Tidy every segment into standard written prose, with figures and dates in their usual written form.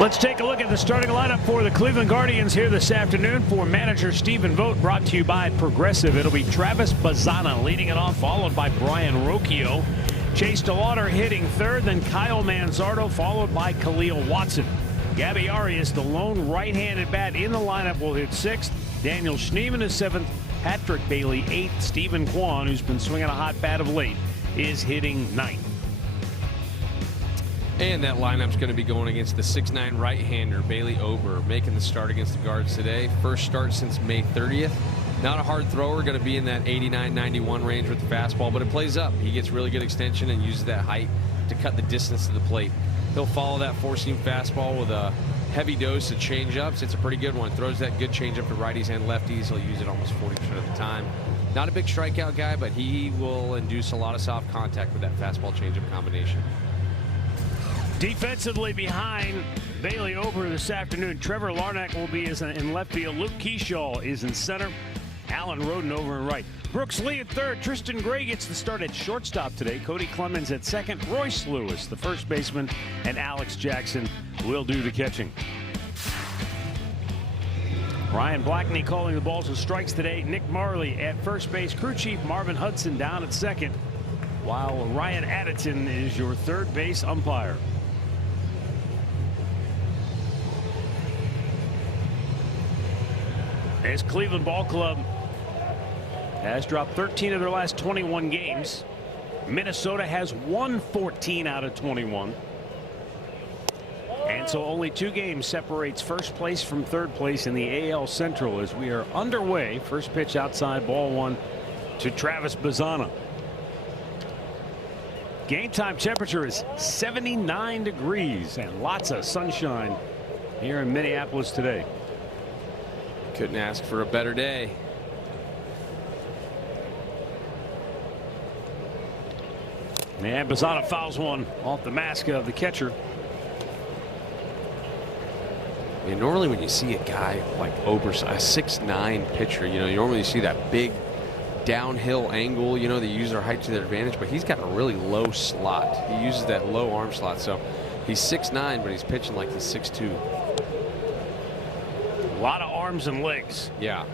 Let's take a look at the starting lineup for the Cleveland Guardians here this afternoon. For manager Stephen Vogt, brought to you by Progressive. It'll be Travis Bazzana leading it off, followed by Brian Rocchio. Chase DeLauder hitting third, then Kyle Manzardo, followed by Khalil Watson. Gabby Arias, the lone right-handed bat in the lineup, will hit sixth. Daniel Schneemann is seventh. Patrick Bailey eighth. Stephen Kwan, who's been swinging a hot bat of late, is hitting ninth. And that lineup's going to be going against the 6'9" right-hander Bailey Ober, making the start against the Guards today. First start since May 30th. Not a hard thrower, going to be in that 89-91 range with the fastball, but it plays up. He gets really good extension and uses that height to cut the distance to the plate. He'll follow that four-seam fastball with a heavy dose of changeups. It's a pretty good one. Throws that good changeup to righties and lefties. He'll use it almost 40% of the time. Not a big strikeout guy, but he will induce a lot of soft contact with that fastball changeup combination. Defensively behind Bailey Ober this afternoon, Trevor Larnach will be in left field. Luke Keyshaw is in center. Alan Roden over in right. Brooks Lee at third. Tristan Gray gets the start at shortstop today. Cody Clemens at second. Royce Lewis, the first baseman, and Alex Jackson will do the catching. Ryan Blackney calling the balls and strikes today. Nick Marley at first base. Crew chief Marvin Hudson down at second, while Ryan Addison is your third base umpire. As Cleveland Ball Club has dropped 13 of their last 21 games. Minnesota has won 14 out of 21. And so only 2 games separates first place from third place in the AL Central as we are underway. First pitch outside, ball one to Travis Bazzana. Game time temperature is 79 degrees and lots of sunshine here in Minneapolis today. Couldn't ask for a better day. And Bazzana fouls one off the mask of the catcher. I mean, normally when you see a guy like Ober, a 6'9" pitcher, you normally see that big downhill angle, they use their height to their advantage, but he's got a really low slot. He uses that low arm slot. So he's 6'9", but he's pitching like he's 6'2". A lot of arms and legs. Yeah.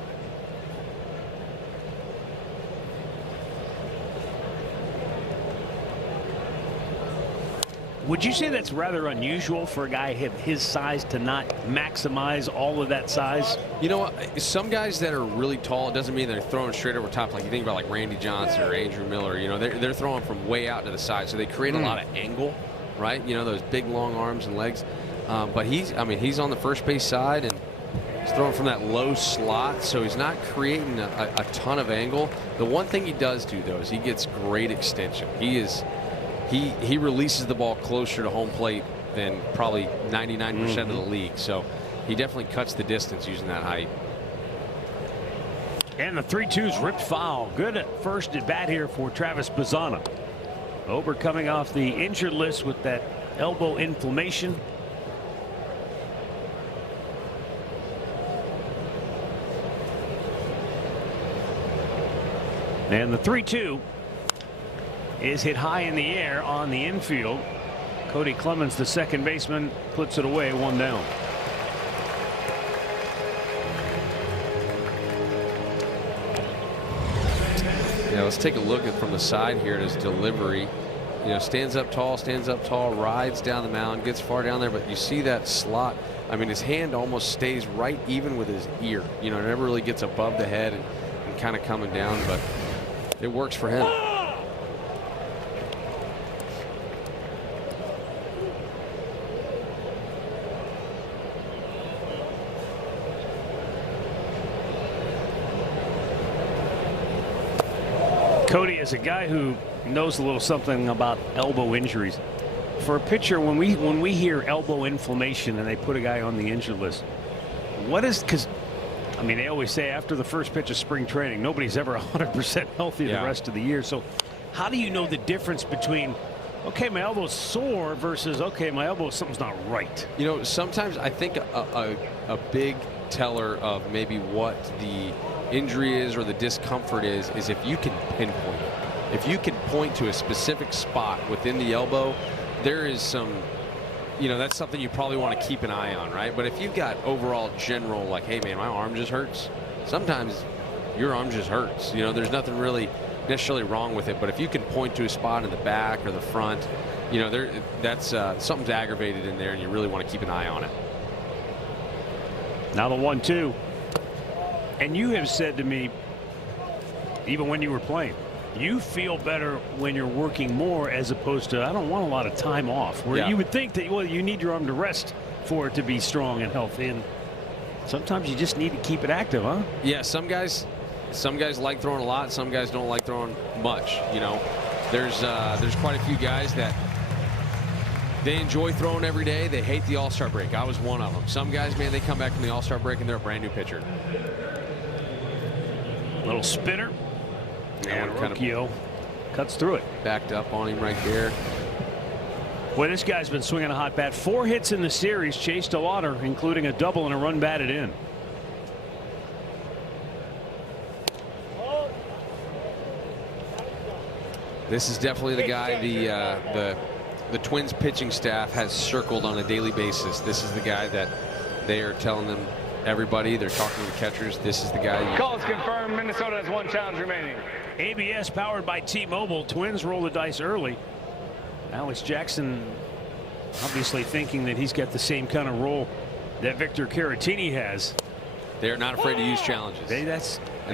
Would you say that's rather unusual for a guy his size to not maximize all of that size? You know what? Some guys that are really tall, it doesn't mean they're throwing straight over top. Like you think about like Randy Johnson or Andrew Miller, they're throwing from way out to the side. So they create a lot of angle, right? Those big long arms and legs. But he's on the first base side and he's throwing from that low slot, so he's not creating a ton of angle. The one thing he does do, though, is he gets great extension. He releases the ball closer to home plate than probably 99% of the league. So he definitely cuts the distance using that height. And the 3-2's ripped foul. Good at first at bat here for Travis Bazzana. Ober coming off the injured list with that elbow inflammation. And the 3-2 is hit high in the air on the infield. Cody Clemens, the second baseman, puts it away, 1 down. Yeah, let's take a look at from the side here at his delivery. Stands up tall, rides down the mound, gets far down there, but you see that slot. I mean, his hand almost stays right even with his ear. It never really gets above the head and kind of coming down, but it works for him. Cody is a guy who knows a little something about elbow injuries. For a pitcher, when we hear elbow inflammation and they put a guy on the injured list, what is, because I mean, they always say after the first pitch of spring training, nobody's ever 100% healthy the rest of the year. So how do you know the difference between, okay, my elbow's sore versus, okay, my elbow, something's not right? Sometimes I think a big teller of maybe what the injury is or the discomfort is if you can pinpoint it. If you can point to a specific spot within the elbow, there is some you know, that's something you probably want to keep an eye on, right? But if you've got overall general, like, hey, man, my arm just hurts, sometimes your arm just hurts. You know, there's nothing really necessarily wrong with it. But if you can point to a spot in the back or the front, you know, that's something's aggravated in there, and you really want to keep an eye on it. Now the 1-2. And you have said to me, even when you were playing, you feel better when you're working more as opposed to, I don't want a lot of time off, where you would think that, well, you need your arm to rest for it to be strong and healthy. And sometimes you just need to keep it active, huh? Yeah, some guys like throwing a lot. Some guys don't like throwing much. You know, there's quite a few guys that they enjoy throwing every day. They hate the All-Star break. I was one of them. Some guys, man, they come back from the All-Star break and they're a brand new pitcher. Little spinner. And Rocchio cuts through it. Backed up on him right there. Boy, this guy's been swinging a hot bat. 4 hits in the series. Chased a lotter, including a double and a run batted in. This is definitely the guy the Twins pitching staff has circled on a daily basis. This is the guy that they are telling them, everybody, they're talking to the catchers, this is the guy. Call is confirmed. Minnesota has 1 challenge remaining. ABS powered by T-Mobile. Twins roll the dice early. Alex Jackson obviously thinking that he's got the same kind of role that Victor Caratini has. They're not afraid to use challenges. And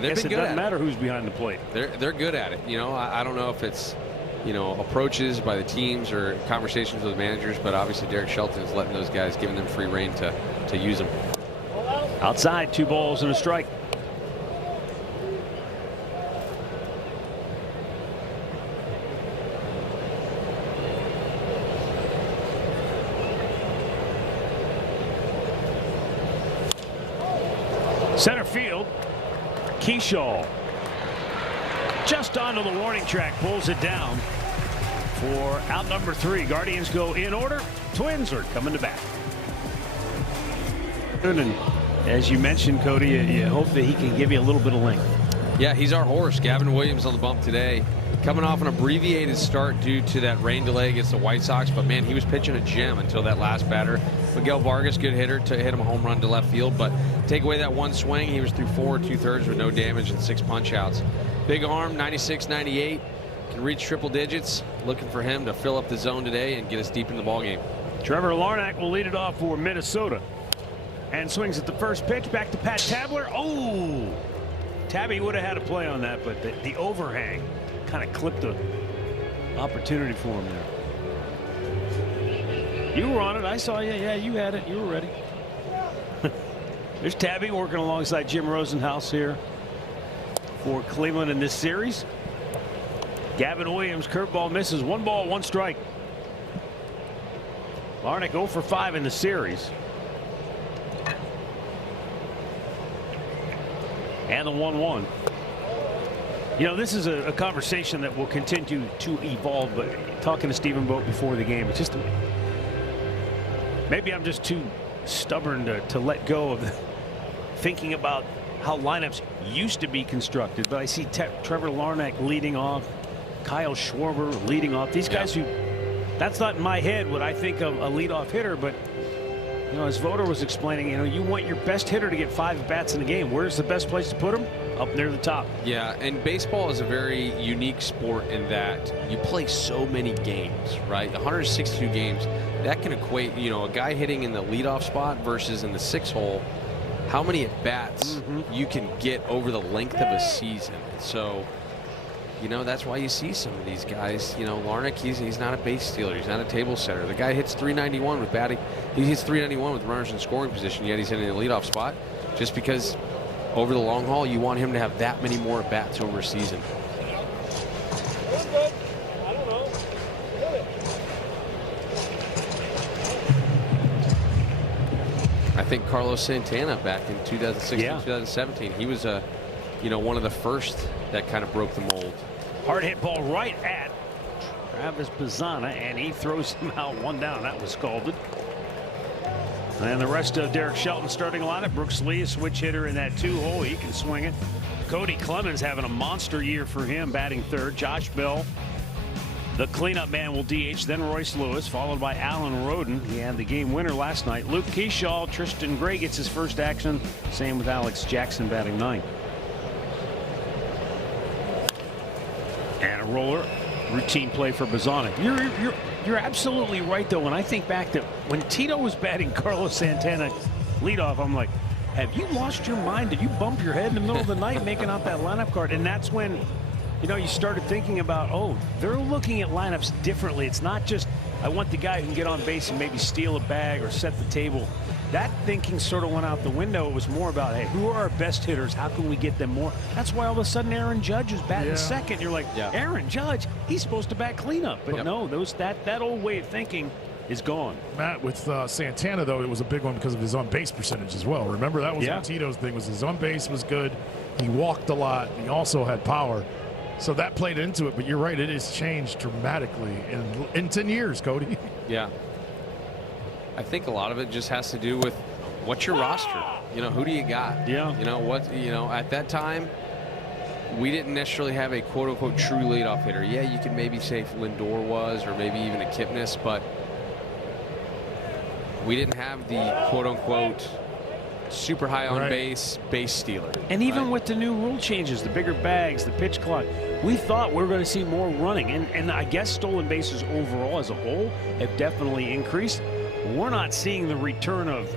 they've been good. It doesn't matter who's behind the plate. They're good at it. You know, I don't know if it's, you know, approaches by the teams or conversations with managers, but obviously Derek Shelton is letting those guys, giving them free rein to use them. Outside, 2 balls and a strike. Center field, Keyshaw just onto the warning track, pulls it down for out number 3. Guardians go in order. Twins are coming to bat. And as you mentioned, Cody, you hope that he can give you a little bit of length. Yeah, he's our horse. Gavin Williams on the bump today, coming off an abbreviated start due to that rain delay against the White Sox. But man, he was pitching a gem until that last batter. Miguel Vargas, good hitter, to hit him a home run to left field, but take away that one swing, he was through 4 2/3 with no damage and 6 punch outs. Big arm, 96, 98, can reach triple digits. Looking for him to fill up the zone today and get us deep in the ball game. Trevor Larnach will lead it off for Minnesota, and swings at the first pitch. Back to Pat Tabler. Oh, Tabby would have had a play on that, but the overhang kind of clipped the opportunity for him there. You were on it. I saw you. Yeah, you had it. You were ready. There's Tabby working alongside Jim Rosenhaus here for Cleveland in this series. Gavin Williams, curveball misses. 1 ball, 1 strike. Larnach 0 for 5 in the series. And the 1-1. You know, this is a conversation that will continue to evolve, but talking to Stephen Vogt before the game, it's just maybe I'm just too stubborn to let go of thinking about how lineups used to be constructed. But I see Trevor Larnach leading off, Kyle Schwarber leading off. These guys who, that's not in my head what I think of a leadoff hitter, but you know, as Voter was explaining, you know, you want your best hitter to get 5 bats in the game. Where's the best place to put him? Up near the top. Yeah, and baseball is a very unique sport in that you play so many games, right? 162 games. That can equate, you know, a guy hitting in the leadoff spot versus in the 6 hole, how many at bats you can get over the length of a season. So, you know, that's why you see some of these guys. You know, Larnach, he's not a base stealer. He's not a table setter. The guy hits 391 with batting. He hits 391 with runners in scoring position, yet he's hitting the leadoff spot just because over the long haul, you want him to have that many more bats over a season. I think Carlos Santana back in 2016, 2017, he was you know, one of the first that kind of broke the mold. Hard hit ball right at Travis Bazzana, and he throws him out 1 down. That was scalded. And the rest of Derek Shelton starting lineup. Brooks Lee, a switch hitter in that 2-hole. He can swing it. Cody Clemens having a monster year for him, batting 3rd. Josh Bell, The cleanup man will DH, then Royce Lewis, followed by Alan Roden. He had the game winner last night. Luke Keyshaw, Tristan Gray gets his first action. Same with Alex Jackson batting ninth. And a roller. Routine play for Bazzana. You're absolutely right, though. When I think back to when Tito was batting Carlos Santana leadoff, I'm like, have you lost your mind? Did you bump your head in the middle of the night making out that lineup card? And that's when, you know, you started thinking about, oh, they're looking at lineups differently. It's not just, I want the guy who can get on base and maybe steal a bag or set the table. That thinking sort of went out the window. It was more about, hey, who are our best hitters? How can we get them more? That's why all of a sudden Aaron Judge is batting second. You're like, Aaron Judge, he's supposed to bat cleanup. But no, that old way of thinking is gone. Matt, with Santana, though, it was a big one because of his on-base percentage as well. Remember, that was Tito's thing, was his on-base was good. He walked a lot. He also had power. So that played into it. But you're right, it has changed dramatically in 10 years, Cody. Yeah. I think a lot of it just has to do with what's your roster. You know, who do you got? Yeah. You know, at that time, we didn't necessarily have a quote-unquote true leadoff hitter. Yeah, you could maybe say Lindor was, or maybe even a Kipnis, but we didn't have the quote-unquote super high on base stealer. And even with the new rule changes, the bigger bags, the pitch clock, we thought we were going to see more running. And I guess stolen bases overall as a whole have definitely increased. We're not seeing the return of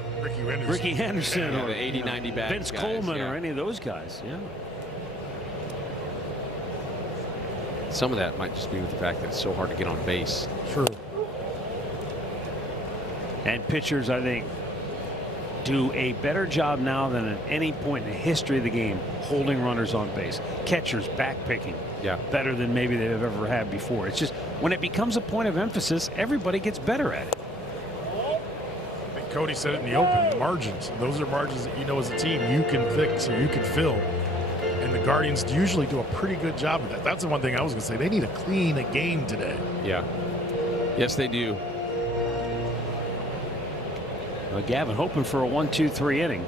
Ricky Henderson or the 80-90 bag Vince guys, Coleman or any of those guys. Yeah. Some of that might just be with the fact that it's so hard to get on base. True. And pitchers, I think, do a better job now than at any point in the history of the game holding runners on base. Catchers back picking. Yeah. Better than maybe they've ever had before. It's just when it becomes a point of emphasis, everybody gets better at it. Cody said it in the open, margins. Those are margins that, you know, as a team you can fix or you can fill. And the Guardians usually do a pretty good job of that. That's the one thing I was going to say. They need to clean a game today. Yeah. Yes, they do. Well, Gavin hoping for a 1-2-3 inning.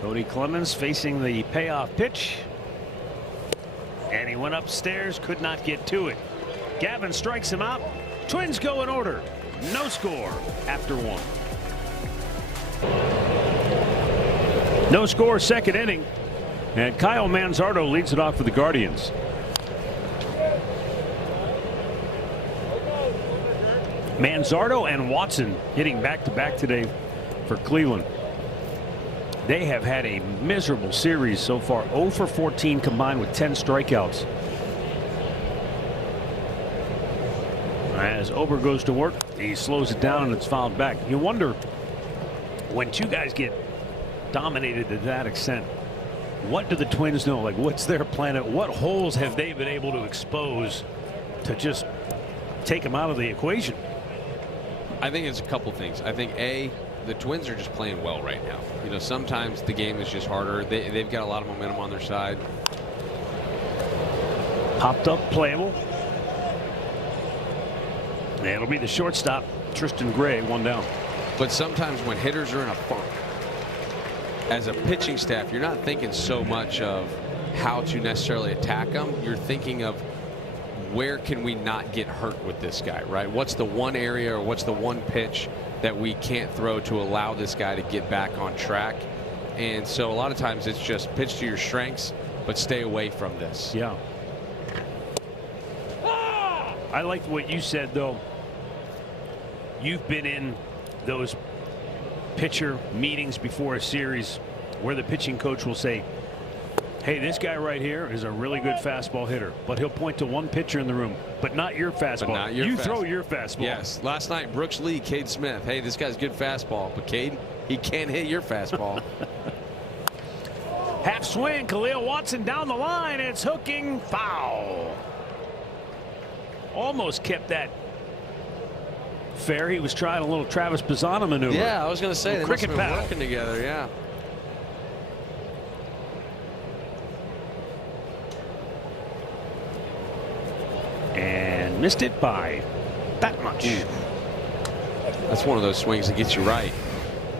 Cody Clemens facing the payoff pitch. And he went upstairs, could not get to it. Gavin strikes him out. Twins go in order. No score after one. No score, second inning. And Kyle Manzardo leads it off for the Guardians. Manzardo and Watson hitting back-to-back today for Cleveland. They have had a miserable series so far. 0 for 14 combined with 10 strikeouts. As Ober goes to work, he slows it down and it's fouled back. You wonder, when two guys get dominated to that extent, what do the Twins know? Like, what's their plan? What holes have they been able to expose to just take them out of the equation? I think it's a couple things. I think, A, the Twins are just playing well right now. You know, sometimes the game is just harder. They've got a lot of momentum on their side. Popped up, playable. It'll be the shortstop, Tristan Gray, one down. But sometimes when hitters are in a funk, as a pitching staff, you're not thinking so much of how to necessarily attack them. You're thinking of where can we not get hurt with this guy, right? What's the one area or what's the one pitch that we can't throw to allow this guy to get back on track? And so a lot of times it's just pitch to your strengths, but stay away from this. Yeah. I like what you said, though. You've been in those pitcher meetings before a series where the pitching coach will say, hey, this guy right here is a really good fastball hitter, but he'll point to one pitcher in the room, but not your fastball. You throw your fastball. Yes. Last night, Brooks Lee, Cade Smith. Hey, this guy's good fastball, but Cade, he can't hit your fastball. Half swing, Khalil Watson down the line. It's hooking, foul. Almost kept that fair. He was trying a little Travis Bazzana maneuver. Yeah, I was going to say, they must have been working together, yeah. And missed it by that much. That's one of those swings that gets you right.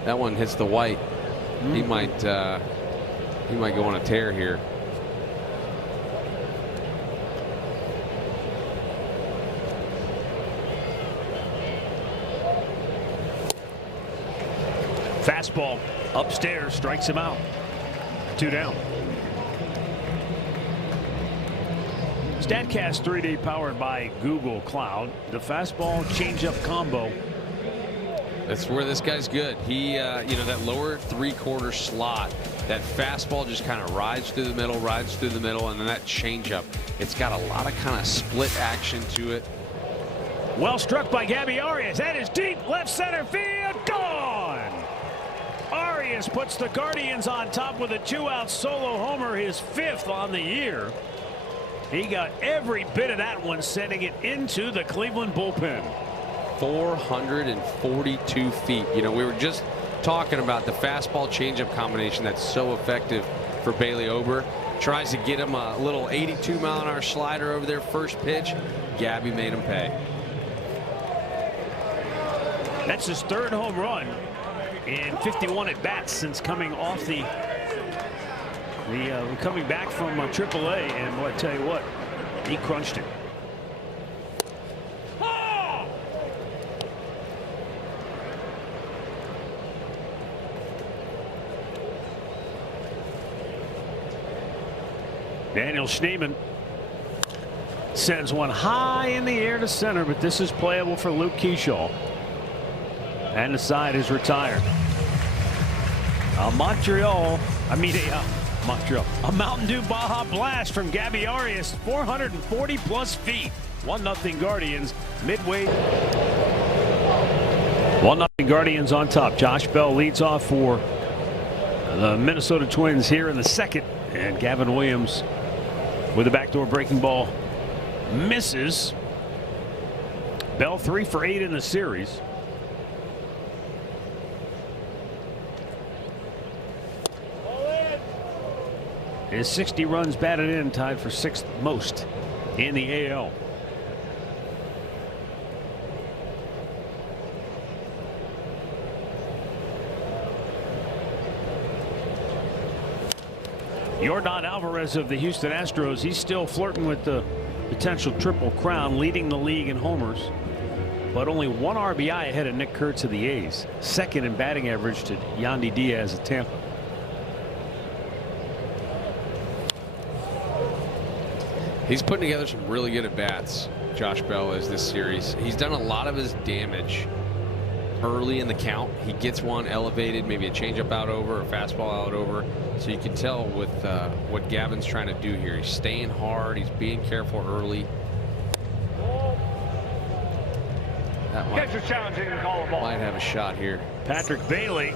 That one hits the white. He might go on a tear here. Fastball upstairs, strikes him out. 2 down. StatCast 3D powered by Google Cloud. The fastball changeup combo. That's where this guy's good. He, you know, that lower 3/4 slot, that fastball just kind of rides through the middle, and then that changeup. It's got a lot of kind of split action to it. Well struck by Gabby Arias. That is deep left center field. Gone. Arias puts the Guardians on top with a 2-out solo homer, his 5th on the year. He got every bit of that one, sending it into the Cleveland bullpen. 442 feet. You know, we were just talking about the fastball changeup combination that's so effective for Bailey Ober. Tries to get him a little 82-mile-an-hour slider over there first pitch. Gabby made him pay. That's his 3rd home run in 51 at bats since coming off coming back from AAA, and I tell you what, he crunched it. Daniel Schneemann sends one high in the air to center, but this is playable for Luke Keyshaw. And the side is retired. A Mountain Dew Baja Blast from Gabby Arias, 440 plus feet. 1-0 Guardians midway. 1-0 Guardians on top. Josh Bell leads off for the Minnesota Twins here in the 2nd, and Gavin Williams with a backdoor breaking ball misses. Bell 3 for 8 in the series. His 60 runs batted in, tied for 6th most in the AL. Yordan Alvarez of the Houston Astros, he's still flirting with the potential triple crown, leading the league in homers, but only 1 RBI ahead of Nick Kurtz of the A's. 2nd in batting average to Yandy Diaz of Tampa. He's putting together some really good at-bats, Josh Bell is, this series. He's done a lot of his damage early in the count. He gets one elevated, maybe a changeup out over, a fastball out over. So you can tell with what Gavin's trying to do here. He's staying hard. He's being careful early. That might have a shot here. Patrick Bailey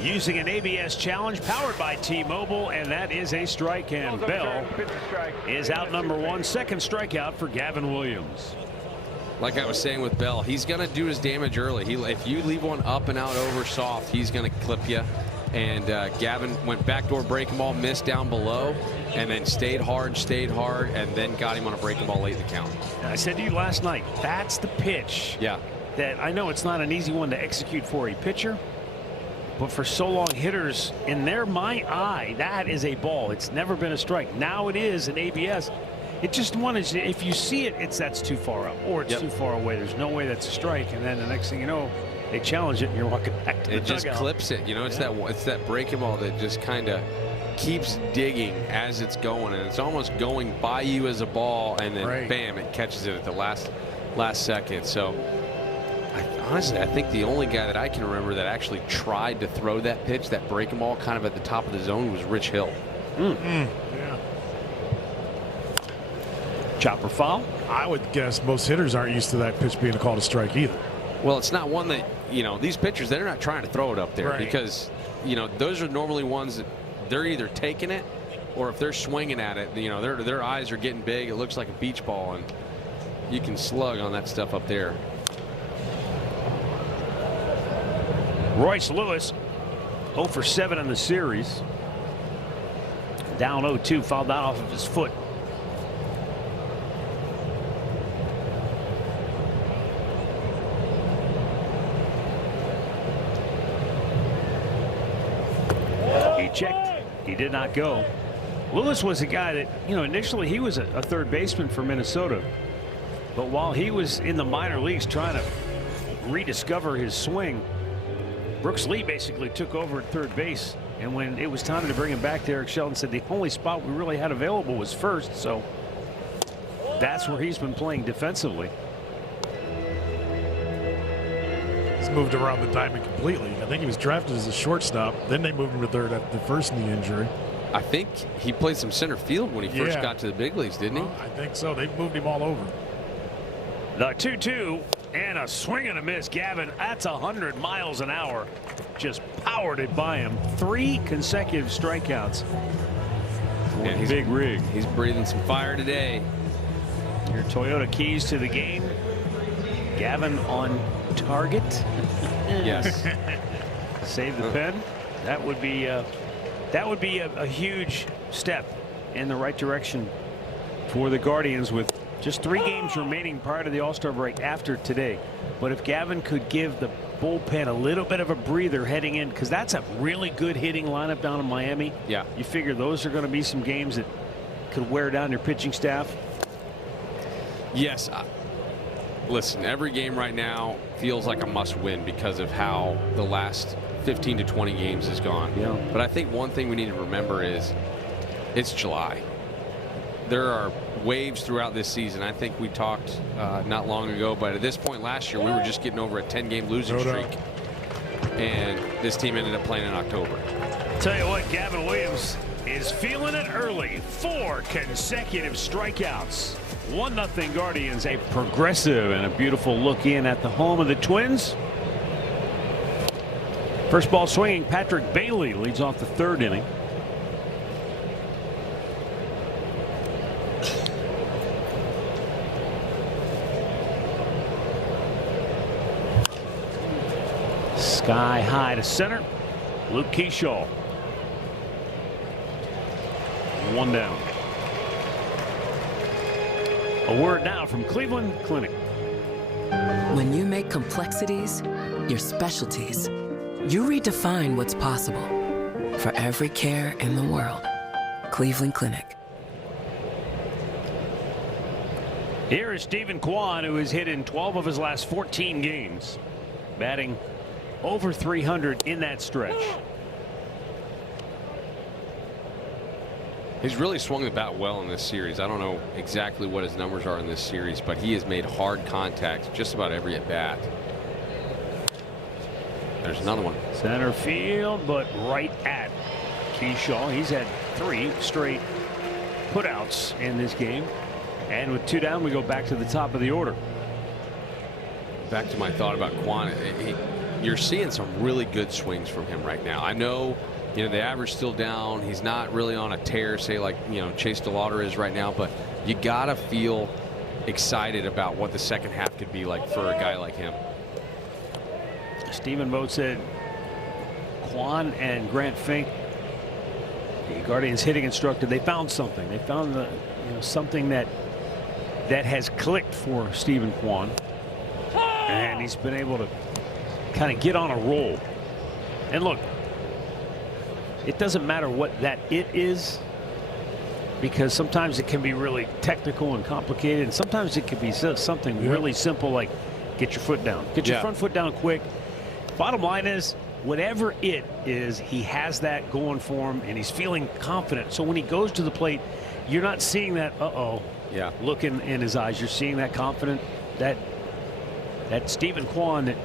using an ABS challenge powered by T-Mobile, and that is a strike, and Bell is out number 1. 2nd strikeout for Gavin Williams. Like I was saying with Bell, he's going to do his damage early. If you leave one up and out over soft, he's going to clip you. And Gavin went backdoor breaking ball, missed down below, and then stayed hard, and then got him on a breaking ball late in the count. I said to you last night, that's the pitch. Yeah. That I know it's not an easy one to execute for a pitcher, but for so long hitters, in my eye, that is a ball. It's never been a strike. Now it is an ABS. It just wanted, if you see it, that's too far up, or it's too far away. There's no way that's a strike, and then the next thing you know, they challenge it, and you're walking back to the dugout. It just clips it. You know, it's that breaking ball that just kind of keeps digging as it's going, and it's almost going by you as a ball, and then bam, it catches it at the last second. So honestly, I think the only guy that I can remember that actually tried to throw that pitch, that breaking ball, kind of at the top of the zone, was Rich Hill. Yeah. Chopper foul. I would guess most hitters aren't used to that pitch being called a strike either. Well, it's not one that, you know, these pitchers, they're not trying to throw it up there because, you know, those are normally ones that they're either taking it, or if they're swinging at it, you know, their eyes are getting big. It looks like a beach ball, and you can slug on that stuff up there. Royce Lewis 0 for 7 in the series. Down 0-2, fouled that off of his foot. He checked. He did not go. Lewis was a guy that, you know, initially he was a third baseman for Minnesota. But while he was in the minor leagues trying to rediscover his swing, Brooks Lee basically took over at third base, and when it was time to bring him back, Derek Shelton said the only spot we really had available was first, so that's where he's been playing defensively. He's moved around the diamond completely. I think he was drafted as a shortstop. Then they moved him to third after the first knee injury. I think he played some center field when he first got to the big leagues, didn't he? I think so. They've moved him all over. The 2-2 and a swing and a miss. Gavin, that's 100 miles an hour. Just powered it by him. 3 consecutive strikeouts. Yeah, he's Big rig. He's breathing some fire today. Your Toyota keys to the game. Gavin on target. Yes. Save the pen. That would be a huge step in the right direction for the Guardians with just 3 games remaining prior to the All-Star break after today. But if Gavin could give the bullpen a little bit of a breather heading in, because that's a really good hitting lineup down in Miami. Yeah. You figure those are going to be some games that could wear down your pitching staff. Yes. Listen, every game right now feels like a must-win because of how the last 15 to 20 games has gone. Yeah. But I think one thing we need to remember is it's July. There are waves throughout this season. I think we talked not long ago, but at this point last year, we were just getting over a 10-game losing streak. And this team ended up playing in October. Tell you what, Gavin Williams is feeling it early. 4 consecutive strikeouts. 1-0 Guardians. A progressive and a beautiful look in at the home of the Twins. First ball swinging, Patrick Bailey leads off the 3rd inning. Sky high to center. Luke Keyshaw. 1 down. A word now from Cleveland Clinic. When you make complexities your specialties, you redefine what's possible. For every care in the world, Cleveland Clinic. Here is Stephen Kwan, who has hit in 12 of his last 14 games, batting over 300 in that stretch. He's really swung the bat well in this series. I don't know exactly what his numbers are in this series, but he has made hard contact just about every at bat. There's another one. Center field, but right at Keyshaw. He's had 3 straight putouts in this game. And with 2 down, we go back to the top of the order. Back to my thought about Quan. You're seeing some really good swings from him right now. I know, you know, the average still down. He's not really on a tear, say like, you know, Chase DeLauder is right now, but you gotta feel excited about what the second half could be like for a guy like him. Stephen Vogt said Quan and Grant Fink, the Guardians hitting instructor, they found something. They found something that has clicked for Stephen Kwan, and he's been able to kind of get on a roll. And look, it doesn't matter what that it is, because sometimes it can be really technical and complicated, and sometimes it can be something really simple like get your foot down, get your front foot down quick. Bottom line is, whatever it is, he has that going for him, and he's feeling confident. So when he goes to the plate, you're not seeing that look in his eyes. You're seeing that confident, that Stephen Kwan that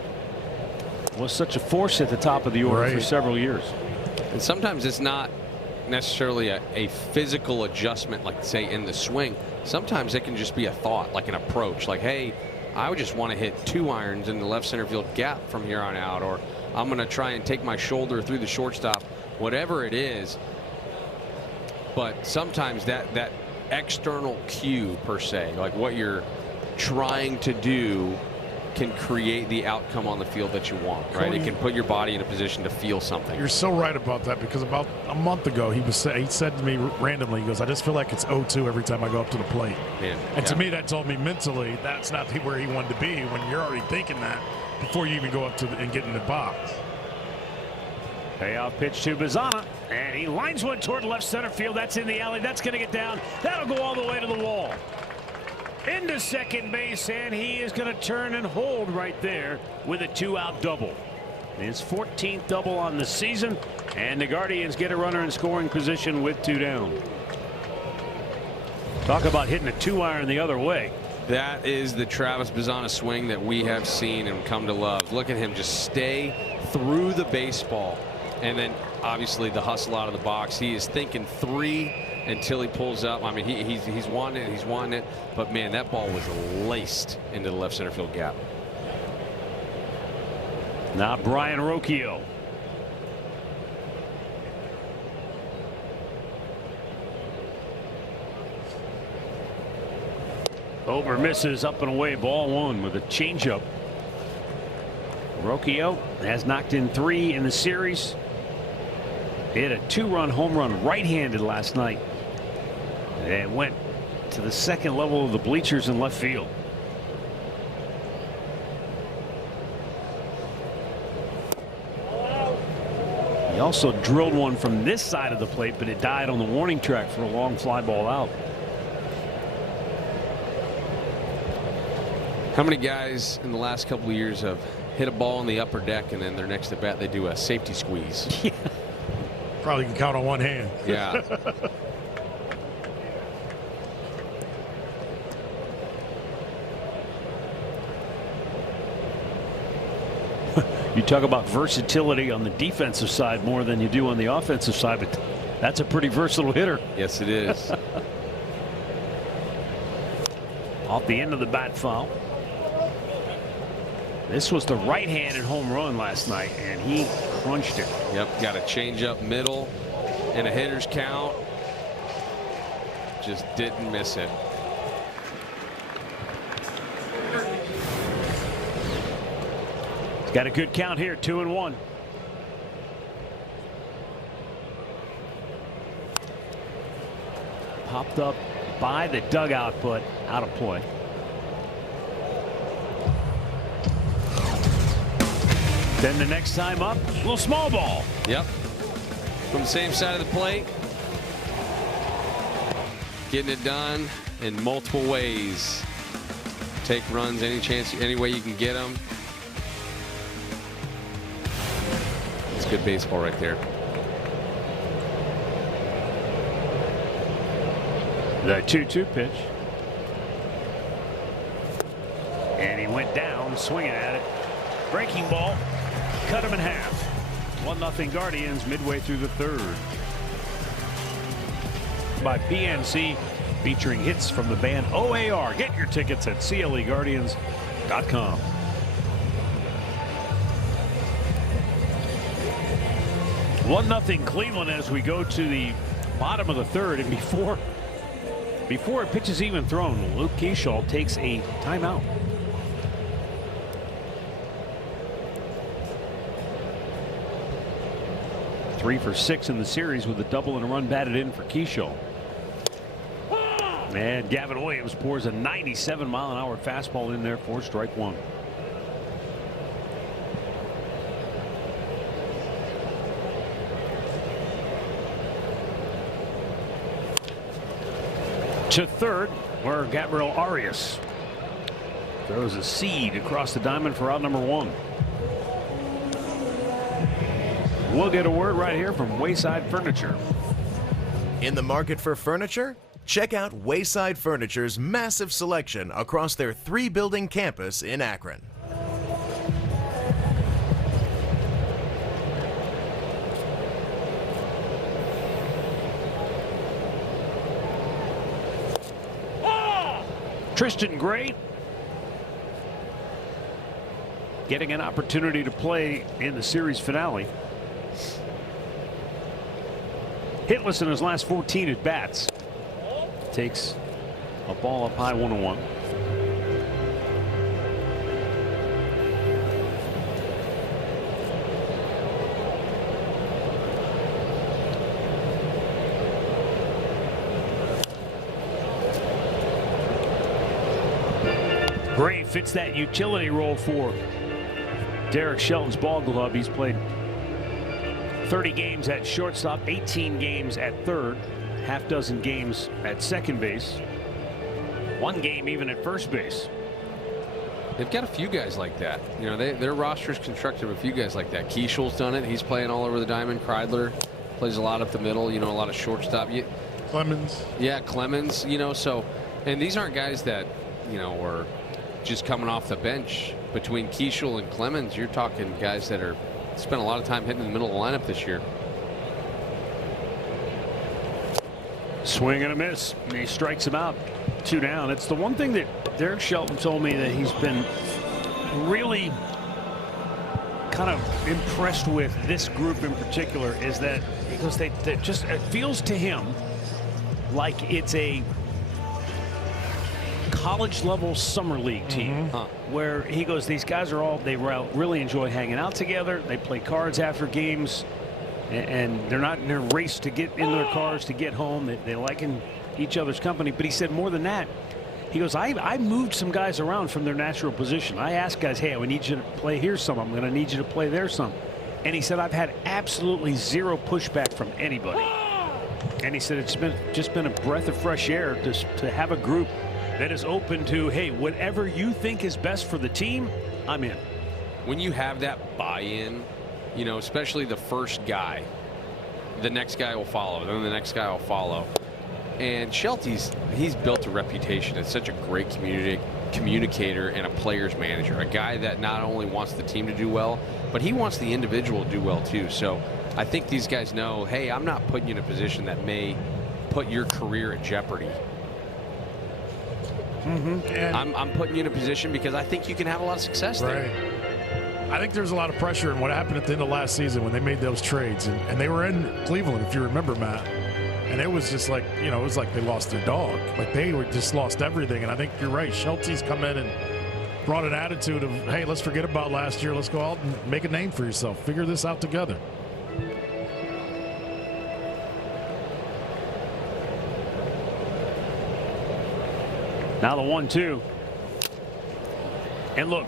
was such a force at the top of the order for several years. And sometimes it's not necessarily a physical adjustment, like say in the swing. Sometimes it can just be a thought, like an approach, like, hey, I would just want to hit 2 irons in the left center field gap from here on out, or I'm going to try and take my shoulder through the shortstop, whatever it is. But sometimes that external cue, per se, like what you're trying to do, can create the outcome on the field that you want, right? It can put your body in a position to feel something. You're so right about that, because about a month ago he said to me randomly, he goes, I just feel like it's 0-2 every time I go up to the plate. And to me, that told me mentally that's not where he wanted to be, when you're already thinking that before you even go up to and get in the box. Payoff pitch to Bazzana, and he lines one toward left center field. That's in the alley. That's going to get down. That'll go all the way to the wall. Into second base, and he is going to turn and hold right there with a 2-out double. His 14th double on the season, and the Guardians get a runner in scoring position with 2 down. Talk about hitting a 2-iron the other way. That is the Travis Bazzana swing that we have seen and come to love. Look at him just stay through the baseball, and then obviously the hustle out of the box. He is thinking 3 until he pulls up. I mean, he's wanting it, he's wanting it, but man, that ball was laced into the left center field gap. Now Brian Rocchio. Over, misses, up and away, ball 1 with a changeup. Rocchio has knocked in 3 in the series. Hit a 2-run home run right-handed last night. It went to the second level of the bleachers in left field. He also drilled one from this side of the plate, but it died on the warning track for a long fly ball out. How many guys in the last couple of years have hit a ball on the upper deck and then their next at bat they do a safety squeeze? Yeah. Probably can count on one hand. Yeah. You talk about versatility on the defensive side more than you do on the offensive side, but that's a pretty versatile hitter. Yes, it is. Off the end of the bat foul. This was the right-handed home run last night, and he crunched it. Yep, got a change up middle and a hitter's count. Just didn't miss it. He's got a good count here, 2-1. Popped up by the dugout, but out of play. Then the next time up, a little small ball. Yep. From the same side of the plate. Getting it done in multiple ways. Take runs any way you can get them. It's good baseball right there. The 2-2 pitch. And he went down swinging at it. Breaking ball. Cut him in half. 1-0 Guardians midway through the 3rd. By PNC, featuring hits from the band OAR. Get your tickets at CLEGuardians.com. One nothing Cleveland as we go to the bottom of the 3rd, and before a pitch is even thrown, Luke Keyshaw takes a timeout. Three for 6 in the series with a double and a run batted in for Keyshaw. And Gavin Williams pours a 97-mile-an-hour fastball in there for strike 1. To 3rd, where Gabriel Arias throws a seed across the diamond for out number 1. We'll get a word right here from Wayside Furniture. In the market for furniture? Check out Wayside Furniture's massive selection across their 3-building campus in Akron. Tristan Gray getting an opportunity to play in the series finale. Hitless in his last 14 at bats. Takes a ball up high, 1-1. Gray fits that utility role for Derek Shelton's ball glove. He's played 30 games at shortstop, 18 games at 3rd, half dozen games at second base, 1 game even at first base. They've got a few guys like that. You know, their roster is constructed of a few guys like that. Keishel's done it. He's playing all over the diamond. Kreidler plays a lot up the middle. You know, a lot of shortstop. Clemens. Yeah, Clemens. You know, so, and these aren't guys that, you know, are just coming off the bench. Between Keichel and Clemens, you're talking guys that are spent a lot of time hitting in the middle of the lineup this year. Swing and a miss. And he strikes him out. 2 down. It's the one thing that Derek Shelton told me that he's been really kind of impressed with this group in particular is that because they just it feels to him like it's a college level summer league team where he goes, these guys are all, they really enjoy hanging out together. They play cards after games, and they're not in a race to get in their cars to get home. They like each other's company. But he said more than that, he goes, I moved some guys around from their natural position. I asked guys, hey, I need you to play here some. I'm going to need you to play there some. And he said, I've had absolutely zero pushback from anybody. And he said, it's just been a breath of fresh air to have a group that is open to, hey, whatever you think is best for the team, I'm in. When you have that buy-in, you know, especially the first guy, the next guy will follow, then the next guy will follow. And Shelty's, he's built a reputation as such a great communicator and a player's manager, a guy that not only wants the team to do well, but he wants the individual to do well too. So I think these guys know, hey, I'm not putting you in a position that may put your career at jeopardy. I'm putting you in a position because I think you can have a lot of success there. I think there's a lot of pressure in what happened at the end of last season when they made those trades, and they were in Cleveland, if you remember, Matt. And it was just like, you know, it was like they lost their dog. Like they were just lost everything. And I think you're right. Shelty's come in and brought an attitude of, hey, let's forget about last year. Let's go out and make a name for yourself. Figure this out together. Now the 1-2. And look,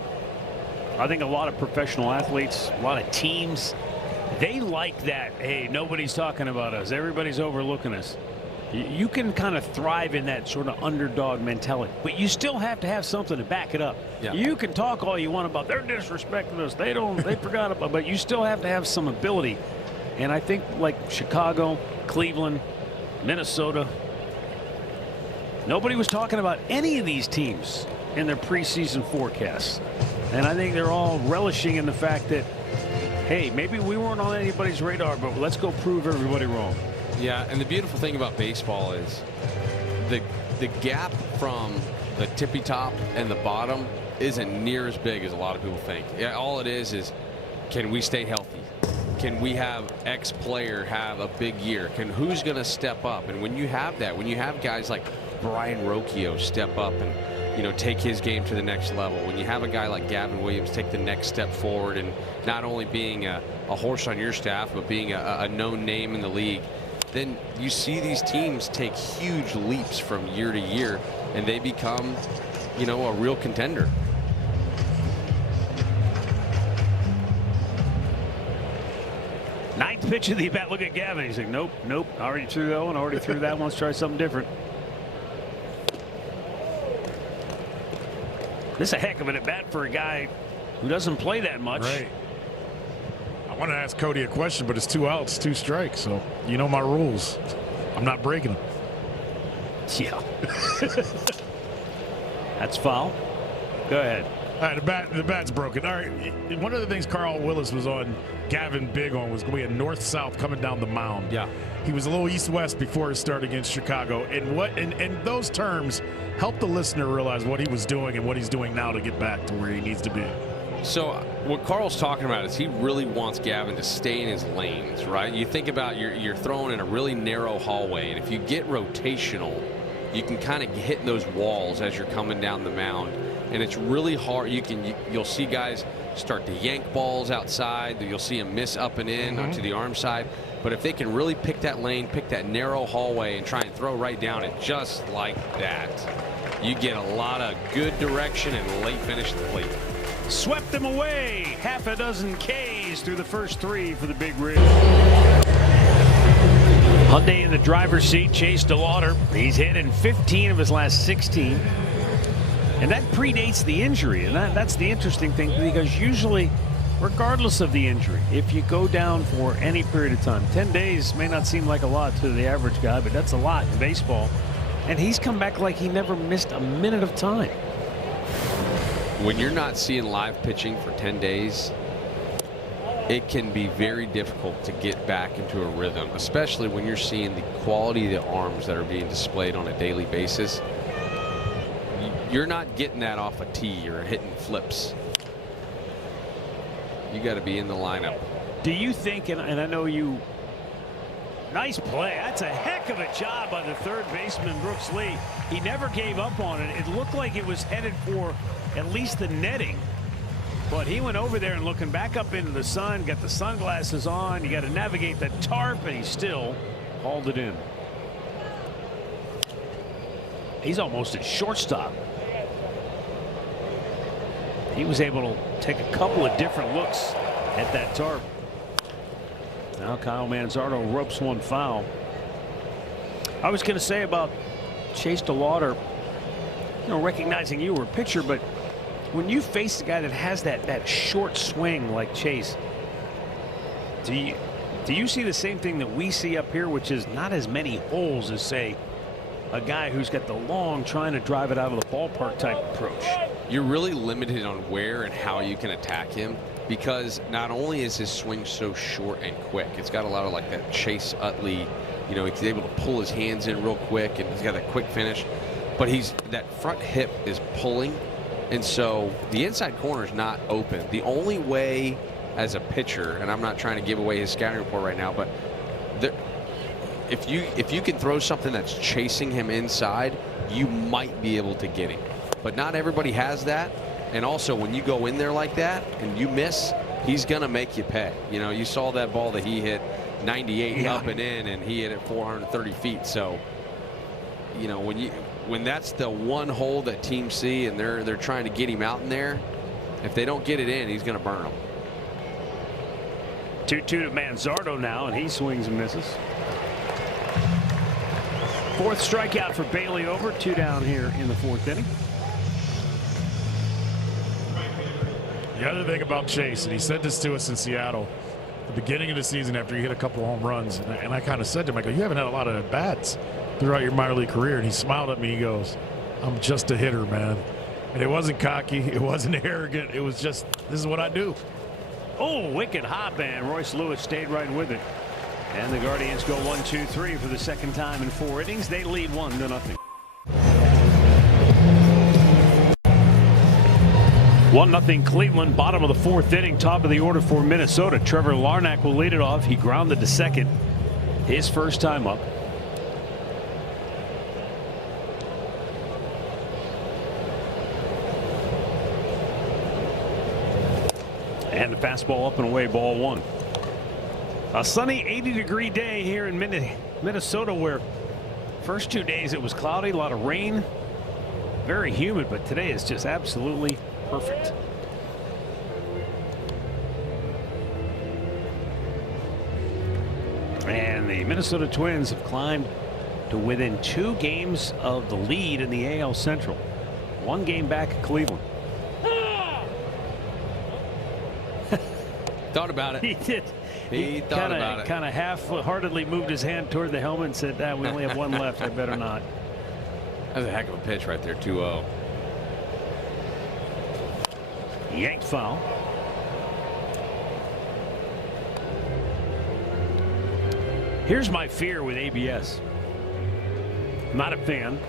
I think a lot of professional athletes, a lot of teams, they like that. Hey, nobody's talking about us. Everybody's overlooking us. You can kind of thrive in that sort of underdog mentality, but you still have to have something to back it up. Yeah. You can talk all you want about they're disrespecting us. They forgot about, but you still have to have some ability. And I think like Chicago, Cleveland, Minnesota, nobody was talking about any of these teams in their preseason forecasts. And I think they're all relishing in the fact that, hey, maybe we weren't on anybody's radar, but let's go prove everybody wrong. Yeah, and the beautiful thing about baseball is the gap from the tippy top and the bottom isn't near as big as a lot of people think. Yeah, all it is can we stay healthy? Can we have X player have a big year? Who's going to step up? And when you have that, when you have guys like Brian Rocchio step up and, you know, take his game to the next level, when you have a guy like Gavin Williams take the next step forward and not only being a horse on your staff, but being a known name in the league, then you see these teams take huge leaps from year to year, and they become, you know, a real contender. Ninth pitch of the bat. Look at Gavin. He's like, nope. I already threw that one. Already threw that one. Let's try something different. This is a heck of an at bat for a guy who doesn't play that much. Right. I want to ask Cody a question, but it's 2 outs, 2 strikes. So you know my rules. I'm not breaking them. Yeah. That's foul. Go ahead. All right, the bat's broken. All right, one of the things Carl Willis was on Gavin big on was going north-south coming down the mound. Yeah. He was a little east-west before his start against Chicago. And those terms help the listener realize what he was doing and what he's doing now to get back to where he needs to be. So what Carl's talking about is he really wants Gavin to stay in his lanes, right? You think about you're throwing in a really narrow hallway, and if you get rotational, you can kind of hit those walls as you're coming down the mound. And it's really hard. You'll see guys start to yank balls outside. You'll see them miss up and in onto the arm side. But if they can really pick that lane, pick that narrow hallway, and try and throw right down it just like that, you get a lot of good direction and late finish at the plate. Swept them away. Half a dozen Ks through the first 3 for the Big Rig. Hyundai in the driver's seat. Chase DeLauder. He's hit in 15 of his last 16. And that predates the injury, and that's the interesting thing, because usually, regardless of the injury, if you go down for any period of time, 10 days may not seem like a lot to the average guy, but that's a lot in baseball. And he's come back like he never missed a minute of time. When you're not seeing live pitching for 10 days, it can be very difficult to get back into a rhythm, especially when you're seeing the quality of the arms that are being displayed on a daily basis. You're not getting that off a tee or hitting flips. You got to be in the lineup. Do you think, and I know you, nice play. That's a heck of a job by the third baseman, Brooks Lee. He never gave up on it. It looked like it was headed for at least the netting. But he went over there and looking back up into the sun, got the sunglasses on. You got to navigate the tarp, and he still hauled it in. He's almost at shortstop. He was able to take a couple of different looks at that tarp. Now Kyle Manzardo ropes one foul. I was going to say about Chase DeLauder, recognizing you were a pitcher, but when you face a guy that has that short swing like Chase, do you see the same thing that we see up here, which is not as many holes as, say, a guy who's got the long trying to drive it out of the ballpark type approach? You're really limited on where and how you can attack him, because not only is his swing so short and quick, it's got a lot of like that Chase Utley, he's able to pull his hands in real quick, and he's got that quick finish, but that front hip is pulling, and so the inside corner is not open. The only way as a pitcher, and I'm not trying to give away his scouting report right now, but if you can throw something that's chasing him inside, you might be able to get him. But not everybody has that. And also, when you go in there like that and you miss, he's going to make you pay. You saw that ball that he hit 98 up and in, and he hit it 430 feet. So, when that's the one hole that teams see and they're trying to get him out in there, if they don't get it in, he's going to burn them. 2-2 to Manzardo now, and he swings and misses. Fourth strikeout for Bailey over. 2 down here in the fourth inning. The other thing about Chase, and he said this to us in Seattle, the beginning of the season after he hit a couple home runs, and I kind of said to him, I go, you haven't had a lot of at-bats throughout your minor league career. And he smiled at me. He goes, I'm just a hitter, man. And it wasn't cocky. It wasn't arrogant. It was just, this is what I do. Oh, wicked hop, and Royce Lewis stayed right with it. And the Guardians go 1-2-3 for the second time in 4 innings. They lead 1-0. 1-0 Cleveland, bottom of the fourth inning, top of the order for Minnesota. Trevor Larnach will lead it off. He grounded to second, his first time up. And the fastball up and away, ball 1. A sunny 80-degree day here in Minnesota, where first 2 days it was cloudy, a lot of rain, very humid, but today is just absolutely perfect. And the Minnesota Twins have climbed to within 2 games of the lead in the AL Central. 1 game back at Cleveland. Thought about it. He did. He thought about it. Kind of half-heartedly moved his hand toward the helmet and said, we only have 1 left. I better not. That's a heck of a pitch right there, 2-0. Yanked foul. Here's my fear with ABS. I'm not a fan.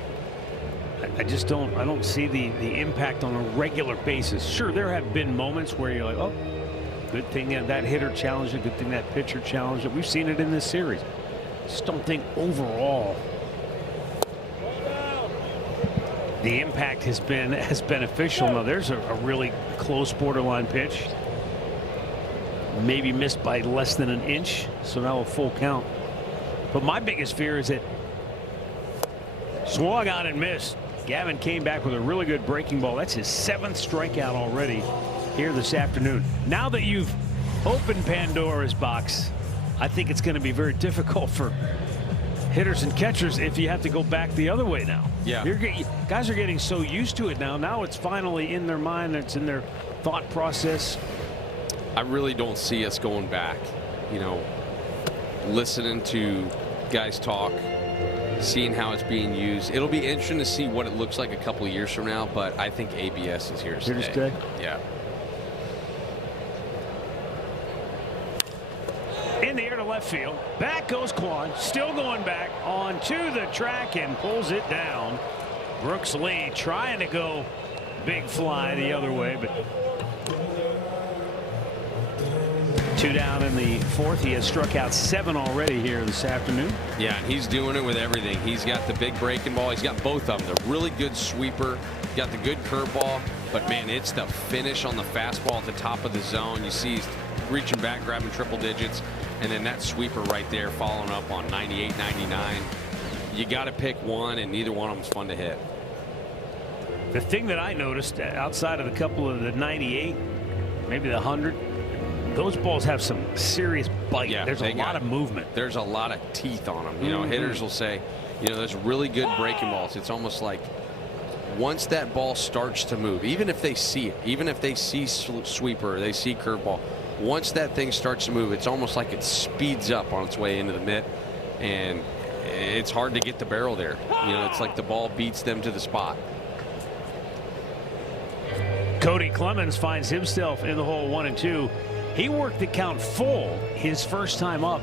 I just don't see the impact on a regular basis. Sure, there have been moments where you're like, oh, good thing that hitter challenged it, good thing that pitcher challenged it. We've seen it in this series. Just don't think overall the impact has been as beneficial. Now there's a really close borderline pitch, maybe missed by less than an inch, so now a full count. But my biggest fear is that swung on and missed. Gavin came back with a really good breaking ball. That's his 7th strikeout already here this afternoon. Now that you've opened Pandora's box, I think it's going to be very difficult for hitters and catchers if you have to go back the other way now. Yeah. Guys are getting so used to it now. Now it's finally in their mind. It's in their thought process. I really don't see us going back. You know, listening to guys talk, seeing how it's being used. It'll be interesting to see what it looks like a couple of years from now, but I think ABS is here to stay. Here to stay? Yeah. In the air to left field. Back goes Kwan. Still going back onto the track and pulls it down. Brooks Lee trying to go big fly the other way, but 2 down in the 4th. He has struck out 7 already here this afternoon. Yeah, and he's doing it with everything. He's got the big breaking ball. He's got both of them. The really good sweeper. Got the good curveball. But, man, it's the finish on the fastball at the top of the zone. You see he's reaching back, grabbing triple digits. And then that sweeper right there following up on 98, 99. You got to pick one, and neither one of them is fun to hit. The thing that I noticed outside of a couple of the 98, maybe the 100, those balls have some serious bite. Yeah, there's a lot of movement. There's a lot of teeth on them. You know, hitters will say, you know, there's really good breaking balls. It's almost like once that ball starts to move, even if they see it, even if they see sweeper, they see curveball, once that thing starts to move, it's almost like it speeds up on its way into the mitt, and it's hard to get the barrel there. You know, it's like the ball beats them to the spot. Cody Clemens finds himself in the hole 1 and 2. He worked the count full his first time up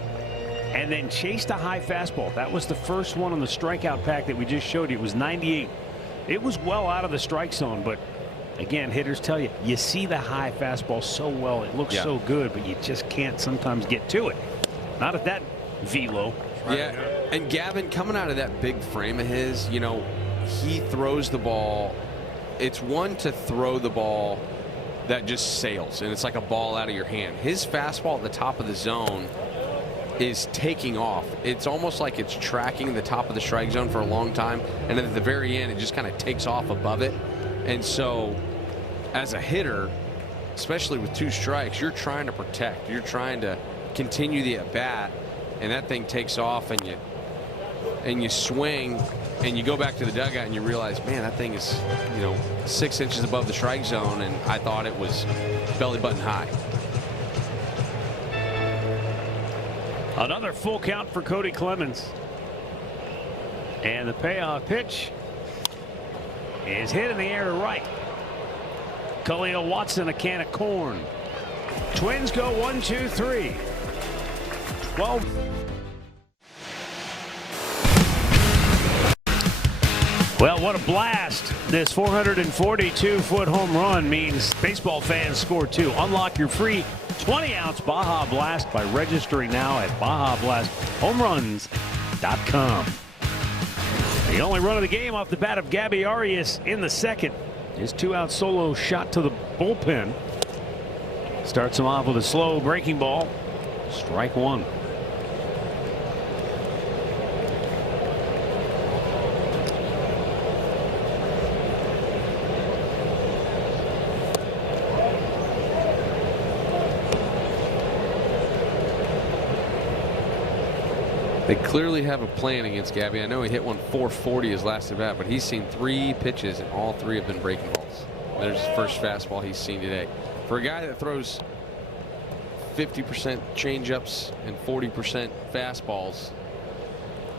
and then chased a high fastball. That was the first one on the strikeout pack that we just showed you. It was 98. It was well out of the strike zone, but again, hitters tell you, you see the high fastball so well. It looks so good, but you just can't sometimes get to it. Not at that velo. Yeah, and Gavin, coming out of that big frame of his, you know, he throws the ball. It's one to throw the ball that just sails, and it's like a ball out of your hand. His fastball at the top of the zone is taking off. It's almost like it's tracking the top of the strike zone for a long time, and then at the very end, it just kind of takes off above it. And so, as a hitter, especially with 2 strikes, you're trying to protect. You're trying to continue the at-bat, and that thing takes off, and you swing, and you go back to the dugout, and you realize, man, that thing is, you know, 6 inches above the strike zone, and I thought it was belly button high. Another full count for Cody Clemens. And the payoff pitch is hit in the air to right. Khalil Watson, a can of corn. Twins go 1, 2, 3. 12. Well, what a blast. This 442-foot home run means baseball fans score 2. Unlock your free 20-ounce Baja Blast by registering now at BajaBlastHomeRuns.com. The only run of the game off the bat of Gabby Arias in the 2nd. His 2-out solo shot to the bullpen. Starts him off with a slow breaking ball. Strike 1. They clearly have a plan against Gabby. I know he hit one 440 his last at bat, but he's seen 3 pitches, and all 3 have been breaking balls. There's his first fastball he's seen today. For a guy that throws 50% changeups and 40% fastballs,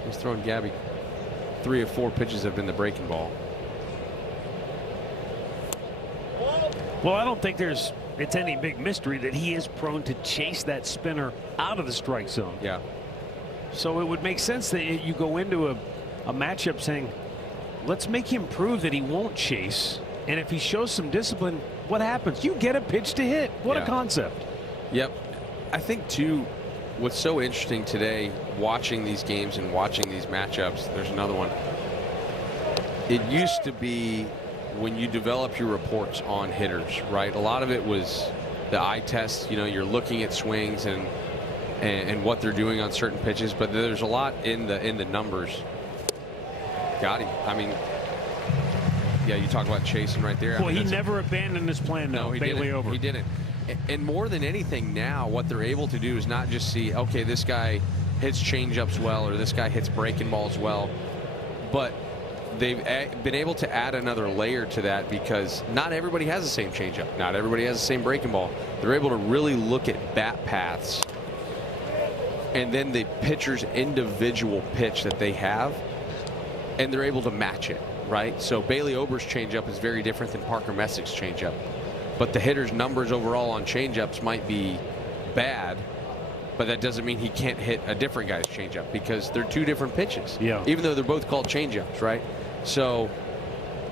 he's throwing Gabby 3 of 4 pitches have been the breaking ball. Well, I don't think it's any big mystery that he is prone to chase that spinner out of the strike zone. Yeah. So it would make sense that you go into a matchup saying, let's make him prove that he won't chase. And if he shows some discipline, what happens? You get a pitch to hit. What a concept. Yep. I think, too, what's so interesting today, watching these games and watching these matchups, there's another one. It used to be when you develop your reports on hitters, right? A lot of it was the eye test. You know, you're looking at swings and what they're doing on certain pitches, but there's a lot in the numbers. Got him. I mean, yeah, you talk about chasing right there. Well, he never abandoned his plan. No, he didn't. Over. He didn't. And more than anything now, what they're able to do is not just see, okay, this guy hits changeups well, or this guy hits breaking balls well. But they've been able to add another layer to that because not everybody has the same changeup. Not everybody has the same breaking ball. They're able to really look at bat paths and then the pitcher's individual pitch that they have, and they're able to match it, right? So Bailey Ober's changeup is very different than Parker Messick's changeup. But the hitter's numbers overall on changeups might be bad, but that doesn't mean he can't hit a different guy's changeup because they're two different pitches. Yeah. Even though they're both called changeups, right? So,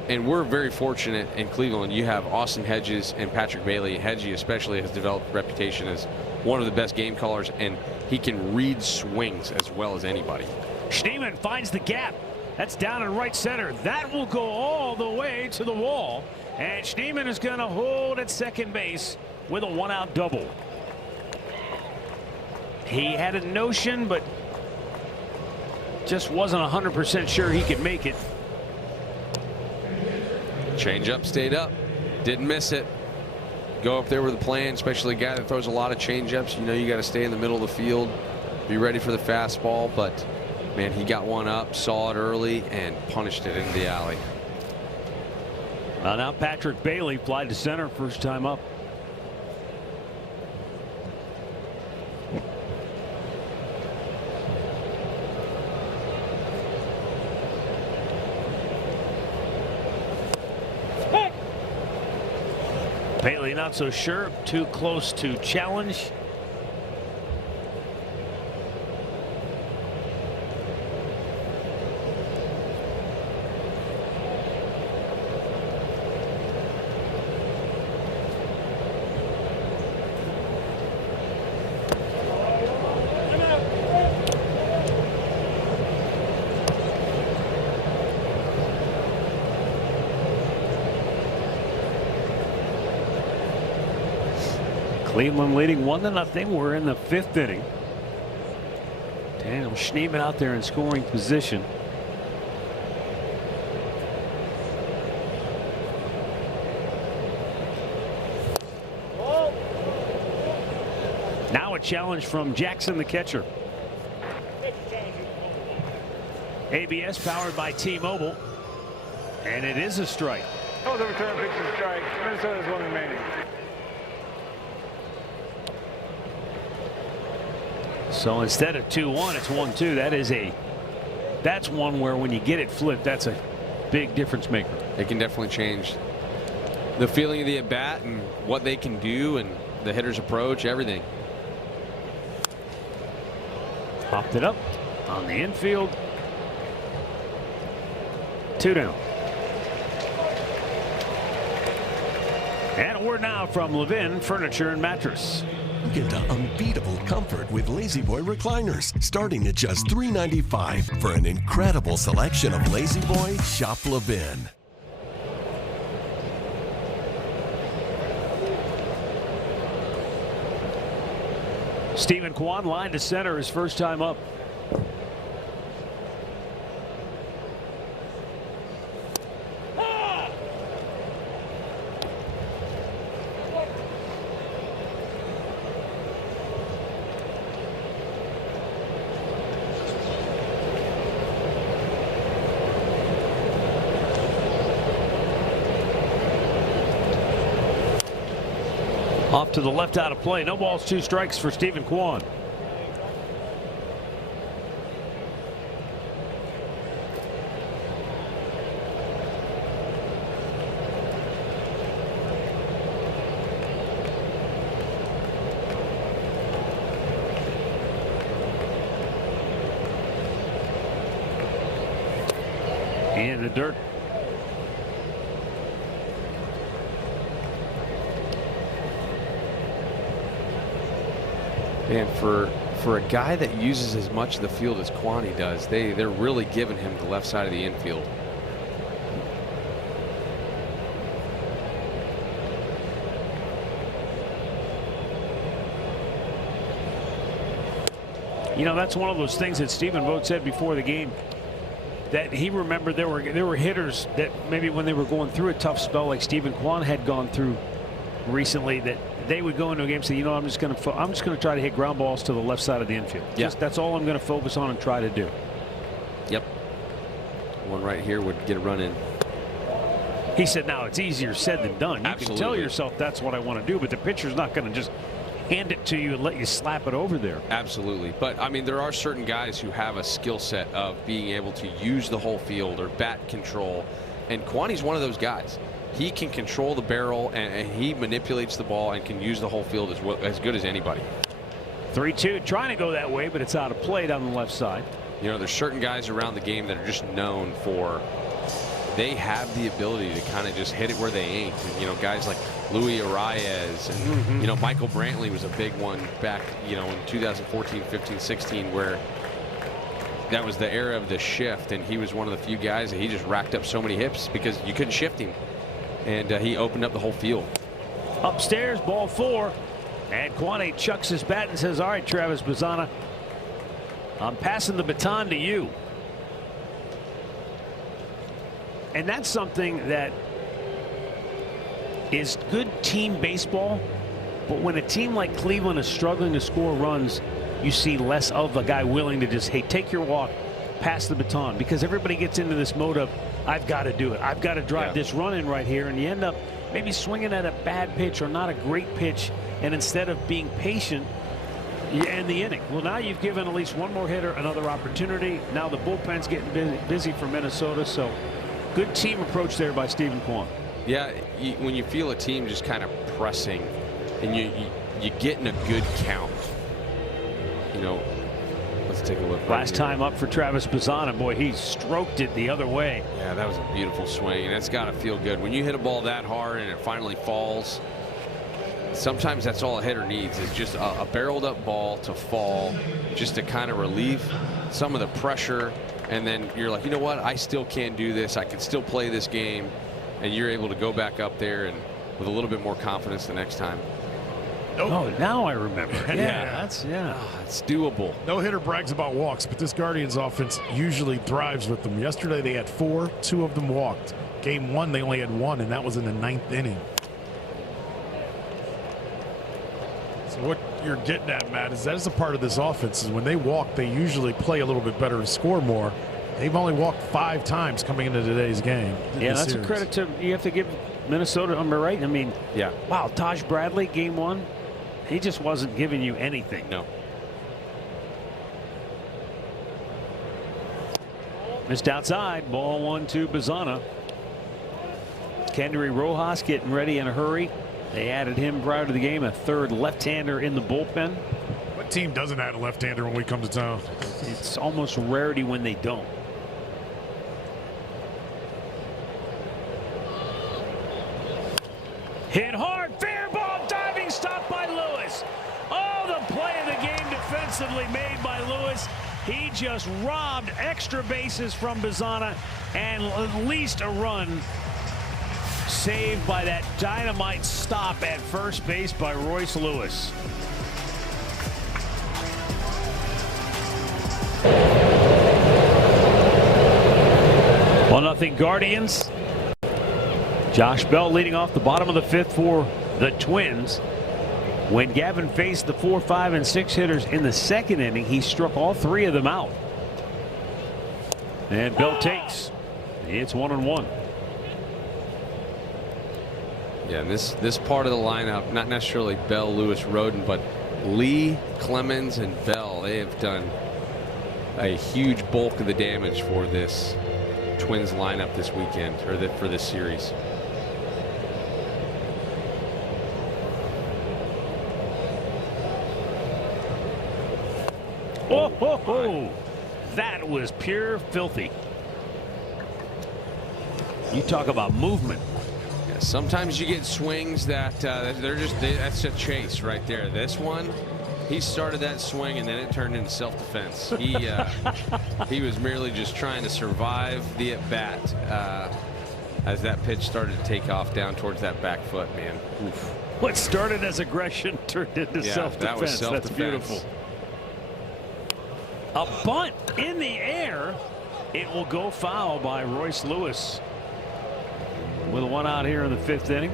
and we're very fortunate in Cleveland. You have Austin Hedges and Patrick Bailey. Hedgie especially has developed a reputation as one of the best game callers, and he can read swings as well as anybody. Schneemann finds the gap. That's down in right center. That will go all the way to the wall. And Schneemann is going to hold at second base with a one-out double. He had a notion, but just wasn't 100% sure he could make it. Changeup stayed up. Didn't miss it. Go up there with a plan, especially a guy that throws a lot of changeups. You know you got to stay in the middle of the field, be ready for the fastball. But, man, he got one up, saw it early, and punished it into the alley. Now Patrick Bailey flied to center first time up. Bailey not so sure, too close to challenge. Cleveland leading 1-0. We're in the 5th inning. Daniel Schneemann out there in scoring position. Now a challenge from Jackson, the catcher. ABS powered by T-Mobile, and it is a strike. That was a return pitch and strike. Minnesota has one remaining. So instead of 2-1, it's 1-2. That's one where when you get it flipped, that's a big difference maker. It can definitely change the feeling of the at bat and what they can do and the hitter's approach, everything. Popped it up on the infield. 2 down. And a word now from Levin Furniture and Mattress. Into unbeatable comfort with Lazy Boy recliners, starting at just $395. For an incredible selection of Lazy Boy, shop Levin. Stephen Kwan line to center his first time up. Off to the left out of play. No balls, 2 strikes for Stephen Kwan. In the dirt. And for a guy that uses as much of the field as Kwani does, they're really giving him the left side of the infield. You know, that's one of those things that Stephen Vogt said before the game, that he remembered there were hitters that maybe when they were going through a tough spell like Stephen Kwan had gone through recently, that they would go into a game and say, you know, I'm just going to try to hit ground balls to the left side of the infield. Yeah. That's all I'm going to focus on and try to do. Yep. One right here would get a run in. He said, now it's easier said than done. You Absolutely. can tell yourself that's what I want to do, but the pitcher's not going to just hand it to you and let you slap it over there. Absolutely. But I mean, there are certain guys who have a skill set of being able to use the whole field or bat control. And Kwani's one of those guys. He can control the barrel and he manipulates the ball and can use the whole field as good as anybody. 3-2, trying to go that way, but it's out of play down the left side. You know, there's certain guys around the game that are just known for, they have the ability to kind of just hit it where they ain't. And, you know, guys like Luis Arias and, you know, Michael Brantley was a big one back, you know, in 2014, 15, 16, where that was the era of the shift. And he was one of the few guys that he just racked up so many hits because you couldn't shift him. And he opened up the whole field. Upstairs, ball 4. And Kwani chucks his bat and says, all right, Travis Bazzana, I'm passing the baton to you. And that's something that is good team baseball. But when a team like Cleveland is struggling to score runs, you see less of a guy willing to just, hey, take your walk, pass the baton, because everybody gets into this mode of, I've got to do it. I've got to drive this run in right here. And you end up maybe swinging at a bad pitch or not a great pitch. And instead of being patient, you end the inning. Well, now you've given at least one more hitter another opportunity. Now the bullpen's getting busy for Minnesota. So good team approach there by Stephen Kwan. Yeah, when you feel a team just kind of pressing and you get in a good count, you know, let's take a look. Last time up for Travis Bazzana, boy, he stroked it the other way. Yeah, that was a beautiful swing, and that's got to feel good. When you hit a ball that hard and it finally falls, sometimes that's all a hitter needs is just a barreled up ball to fall, just to kind of relieve some of the pressure. And then you're like, you know what, I still can do this. I can still play this game. And you're able to go back up there and with a little bit more confidence the next time. Oh, now I remember. Yeah. It's doable. No hitter brags about walks, but this Guardians offense usually thrives with them. Yesterday they had 4, 2 of them walked. Game 1 they only had 1, and that was in the 9th inning. So what you're getting at, Matt, is that is a part of this offense. Is when they walk, they usually play a little bit better and score more. They've only walked 5 times coming into today's game. Yeah, that's a credit to, you have to give Minnesota, am I right? I mean, yeah. Wow, Taj Bradley, game 1, he just wasn't giving you anything. No. Missed outside, ball 1-2 Bazzana. Kendry Rojas getting ready in a hurry. They added him prior to the game, a third left-hander in the bullpen. What team doesn't add a left-hander when we come to town? It's almost rarity when they don't. Hit hard, fair ball, diving stop by Lewis. Oh, the play of the game defensively made by Lewis. He just robbed extra bases from Bazzana and at least a run saved by that dynamite stop at first base by Royce Lewis. Well, 1-0 Guardians. Josh Bell leading off the bottom of the 5th for the Twins. When Gavin faced the 4, 5, and 6 hitters in the 2nd inning, he struck all 3 of them out. And Bell takes. It's 1-1. Yeah, and this part of the lineup, not necessarily Bell, Lewis, Roden, but Lee, Clemens, and Bell, they have done a huge bulk of the damage for this Twins lineup this weekend, or for this series. Oh, ho, ho. That was pure filthy. You talk about movement. Yeah, sometimes you get swings that that's a chase right there. This one, he started that swing and then it turned into self-defense. He was merely just trying to survive the at-bat as that pitch started to take off down towards that back foot, man. Oof. What started as aggression turned into self-defense. That was self-defense. That's beautiful. A bunt in the air. It will go foul by Royce Lewis with a 1 out here in the 5th inning.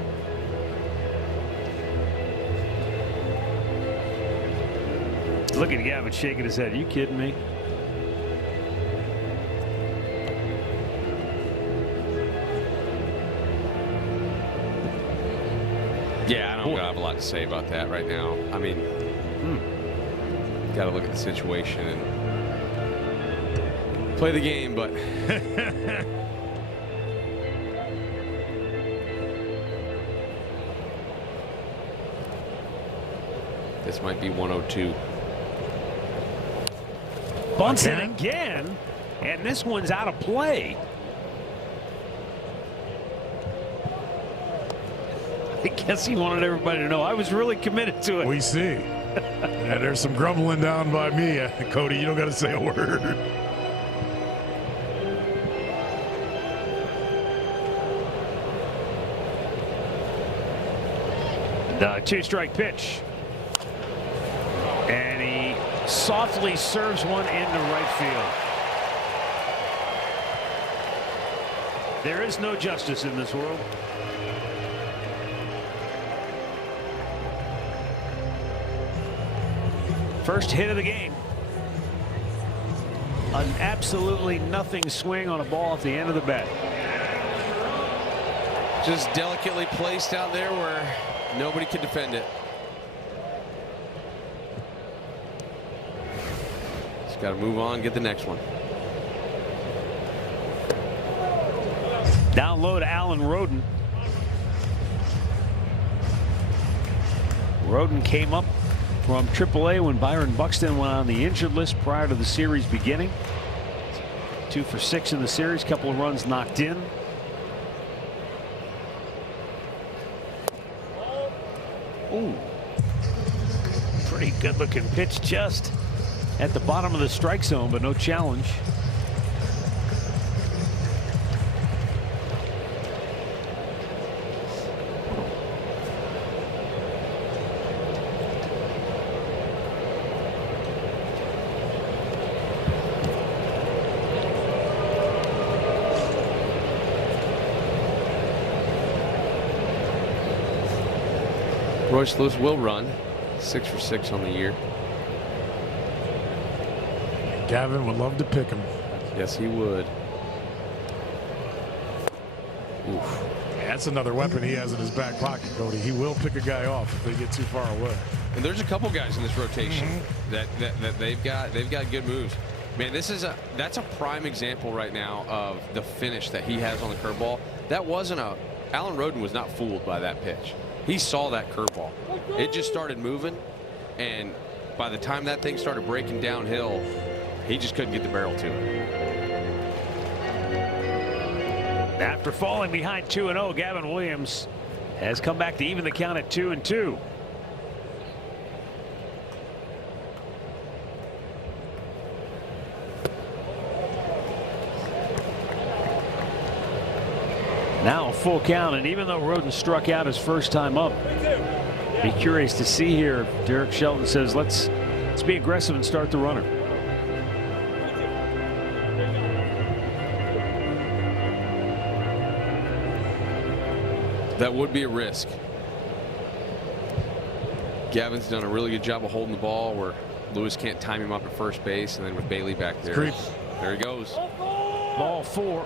looking at Gavin shaking his head. Are you kidding me? Yeah, I don't have a lot to say about that right now. I mean, got to look at the situation and play the game, but this might be 102. Bunts it again, and this one's out of play. I guess he wanted everybody to know I was really committed to it. We see. Yeah, there's some grumbling down by me. Cody, you don't got to say a word. The 2-strike pitch. And he softly serves one into right field. There is no justice in this world. First hit of the game. An absolutely nothing swing on a ball at the end of the bat. Just delicately placed out there where nobody could defend it. Just got to move on, get the next one. Down low to Alan Roden. Roden came up from AAA when Byron Buxton went on the injured list prior to the series beginning. 2 for 6 in the series, couple of runs knocked in. Ooh, pretty good looking pitch just at the bottom of the strike zone, but no challenge. Royce Lewis will run 6 for 6 on the year. Gavin would love to pick him. Yes, he would. Oof. Yeah, that's another weapon he has in his back pocket, Cody. He will pick a guy off if they get too far away. And there's a couple guys in this rotation that they've got good moves. Man, that's a prime example right now of the finish that he has on the curveball. That wasn't Alan Roden was not fooled by that pitch. He saw that curveball. It just started moving, and by the time that thing started breaking downhill, he just couldn't get the barrel to it. After falling behind 2-0, Gavin Williams has come back to even the count at 2-2. Now a full count, and even though Roden struck out his first time up, be curious to see here. Derek Shelton says, let's be aggressive and start the runner. That would be a risk. Gavin's done a really good job of holding the ball where Lewis can't time him up at first base, and then with Bailey back there, there he goes. Ball 4.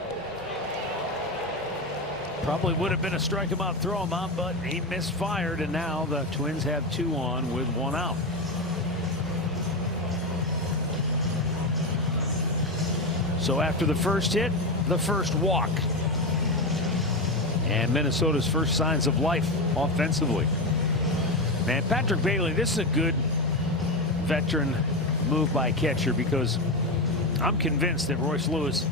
Probably would have been a strike him out, throw him out, but he misfired, and now the Twins have 2 on with 1 out. So after the first hit, the first walk. And Minnesota's first signs of life offensively. Man, Patrick Bailey, this is a good veteran move by catcher, because I'm convinced that Royce Lewis,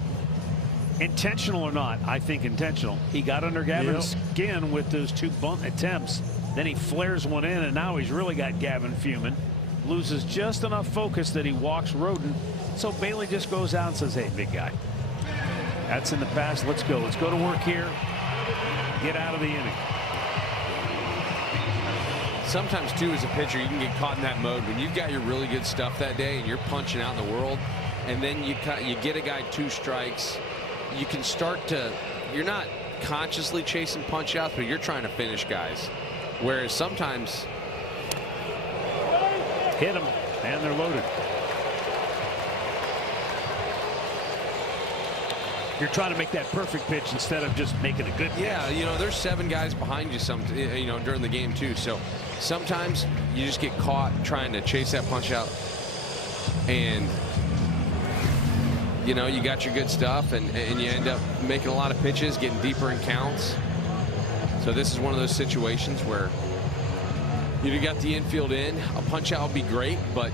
intentional or not, I think intentional, he got under Gavin's skin with those 2 bunt attempts. Then he flares one in, and now he's really got Gavin fuming. Loses just enough focus that he walks Roden. So Bailey just goes out and says, hey, big guy, that's in the past. Let's go. Let's go to work here. Get out of the inning. Sometimes, too, as a pitcher, you can get caught in that mode when you've got your really good stuff that day and you're punching out in the world, and then you get a guy 2 strikes. You can start to, you're not consciously chasing punch outs, but you're trying to finish guys. Whereas sometimes, hit him. And they're loaded. You're trying to make that perfect pitch instead of just making a good pitch. Yeah, you know, there's 7 guys behind you during the game too. So sometimes you just get caught trying to chase that punch out, and you know, you got your good stuff, and you end up making a lot of pitches, getting deeper in counts. So this is one of those situations where you got the infield in. A punch out would be great, but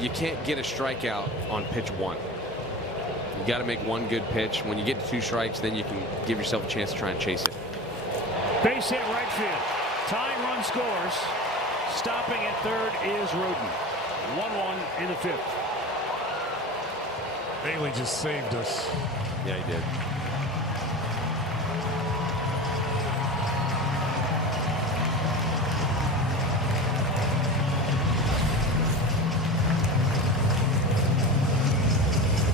you can't get a strikeout on pitch 1. You got to make one good pitch. When you get to 2 strikes, then you can give yourself a chance to try and chase it. Base hit right field. Tying run scores. Stopping at third is Roden. 1-1 in the 5th. Bailey just saved us. Yeah, he did.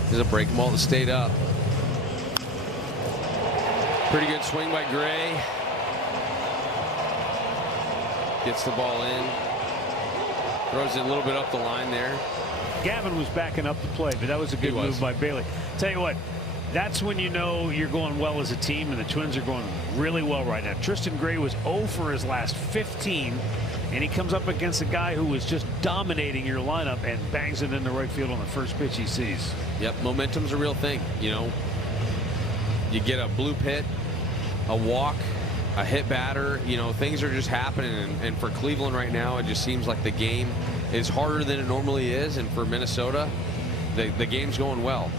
There's a breaking ball that stayed up. Pretty good swing by Gray. Gets the ball in. Throws it a little bit up the line there. Gavin was backing up the play, but that was a good move by Bailey. Tell you what, that's when you know you're going well as a team, and the Twins are going really well right now. Tristan Gray was 0 for his last 15, and he comes up against a guy who was just dominating your lineup and bangs it into right field on the first pitch he sees. Yep, momentum's a real thing. You know, you get a blue pit, a walk, a hit batter, you know, things are just happening. And for Cleveland right now, it just seems like the game is harder than it normally is. And for Minnesota, the game's going well.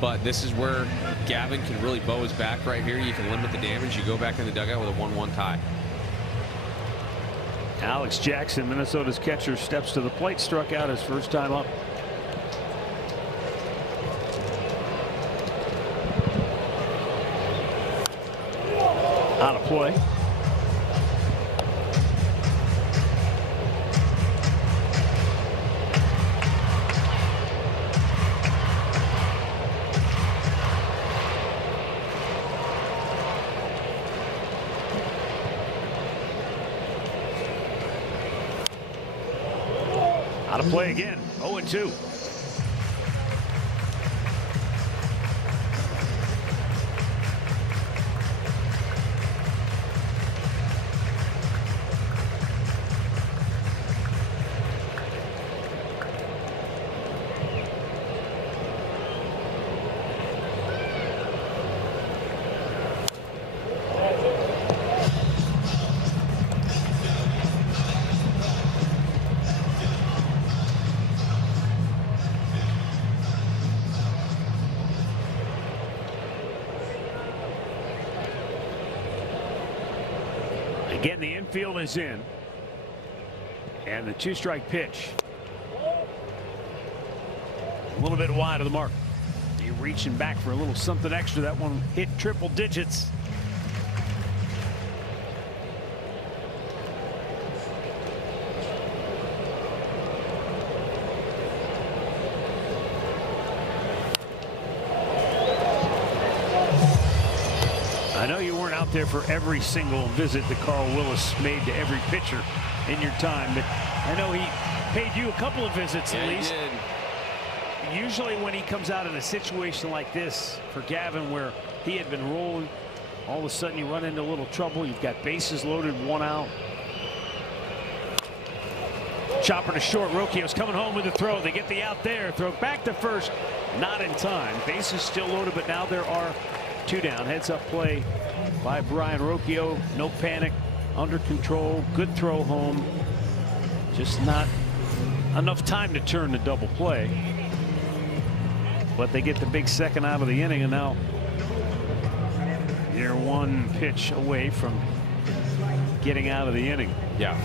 But this is where Gavin can really bow his back right here. You can limit the damage. You go back in the dugout with a 1-1 tie. Alex Jackson, Minnesota's catcher, steps to the plate, struck out his first time up. Out of play. Out of play again. 0-2. Again, the infield is in. And the 2-strike pitch. A little bit wide of the mark. You're reaching back for a little something extra. That one hit triple digits. I know you weren't out there for every single visit that Carl Willis made to every pitcher in your time, but I know he paid you a couple of visits at least. He did. Usually when he comes out in a situation like this for Gavin, where he had been rolling, all of a sudden you run into a little trouble. You've got bases loaded, 1 out. Chopper to short. Rocchio's coming home with a throw. They get the out there. Throw back to first. Not in time. Bases still loaded, but now there are 2 down. Heads up play by Brian Rocchio. No panic. Under control. Good throw home. Just not enough time to turn the double play. But they get the big second out of the inning, and now they're 1 pitch away from getting out of the inning. Yeah.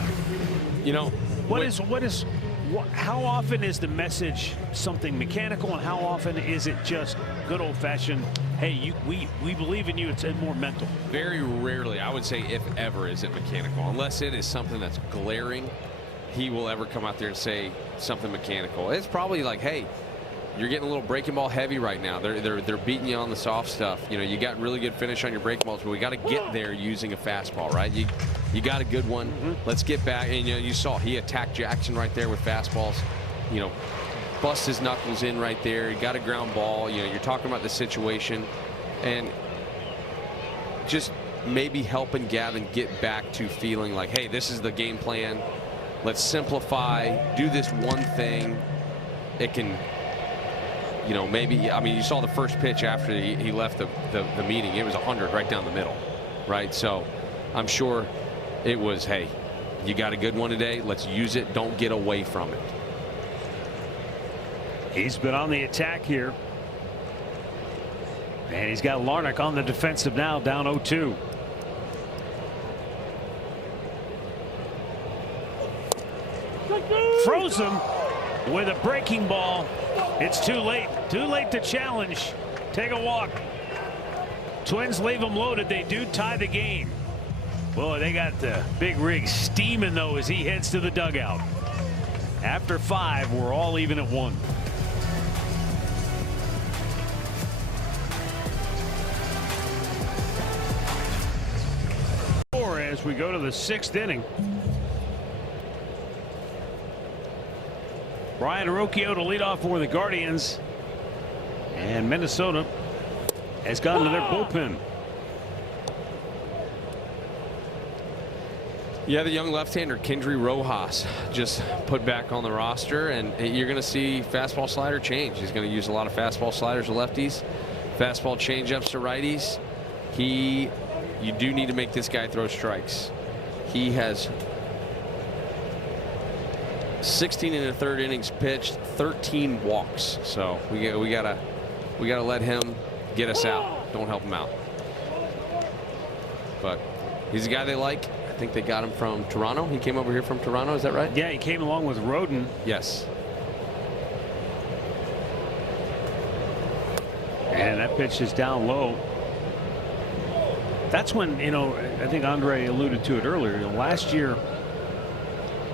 You know, how often is the message something mechanical, and how often is it just good old-fashioned, hey, we believe in you, it's more mental? Very rarely, I would say if ever, is it mechanical. Unless it is something that's glaring, he will ever come out there and say something mechanical. It's probably like, hey, you're getting a little breaking ball heavy right now. They're beating you on the soft stuff. You know, you got really good finish on your breaking balls, but we got to get there using a fastball, right? You got a good one. Let's get back. And you know, you saw he attacked Jackson right there with fastballs. you know, bust his knuckles in right there. He got a ground ball. You know, you're talking about the situation, and just maybe helping Gavin get back to feeling like, hey, this is the game plan. Let's simplify, do this one thing. It can, you know, maybe, I mean, you saw the first pitch after he left the meeting. It was 100 right down the middle, right? So I'm sure it was, hey, you got a good one today. Let's use it. Don't get away from it. He's been on the attack here. And he's got Larnach on the defensive now, down 0-2. Froze him with a breaking ball. It's too late. Too late to challenge. Take a walk. Twins leave him loaded. They do tie the game. Boy, they got the big rig steaming, though, as he heads to the dugout. After 5, we're all even at 1. As we go to the 6th inning. Brian Rocchio to lead off for the Guardians. And Minnesota has gone to their bullpen. Yeah, the young left-hander Kendry Rojas just put back on the roster, and you're going to see fastball slider change. He's going to use a lot of fastball sliders to lefties, fastball changeups to righties. You do need to make this guy throw strikes. He has 16 in the 3rd innings pitched, 13 walks. So we gotta let him get us out. Don't help him out. But he's a guy they like. I think they got him from Toronto. He came over here from Toronto. Is that right? Yeah, he came along with Roden. Yes. And that pitch is down low. That's when, you know, I think Andre alluded to it earlier. Last year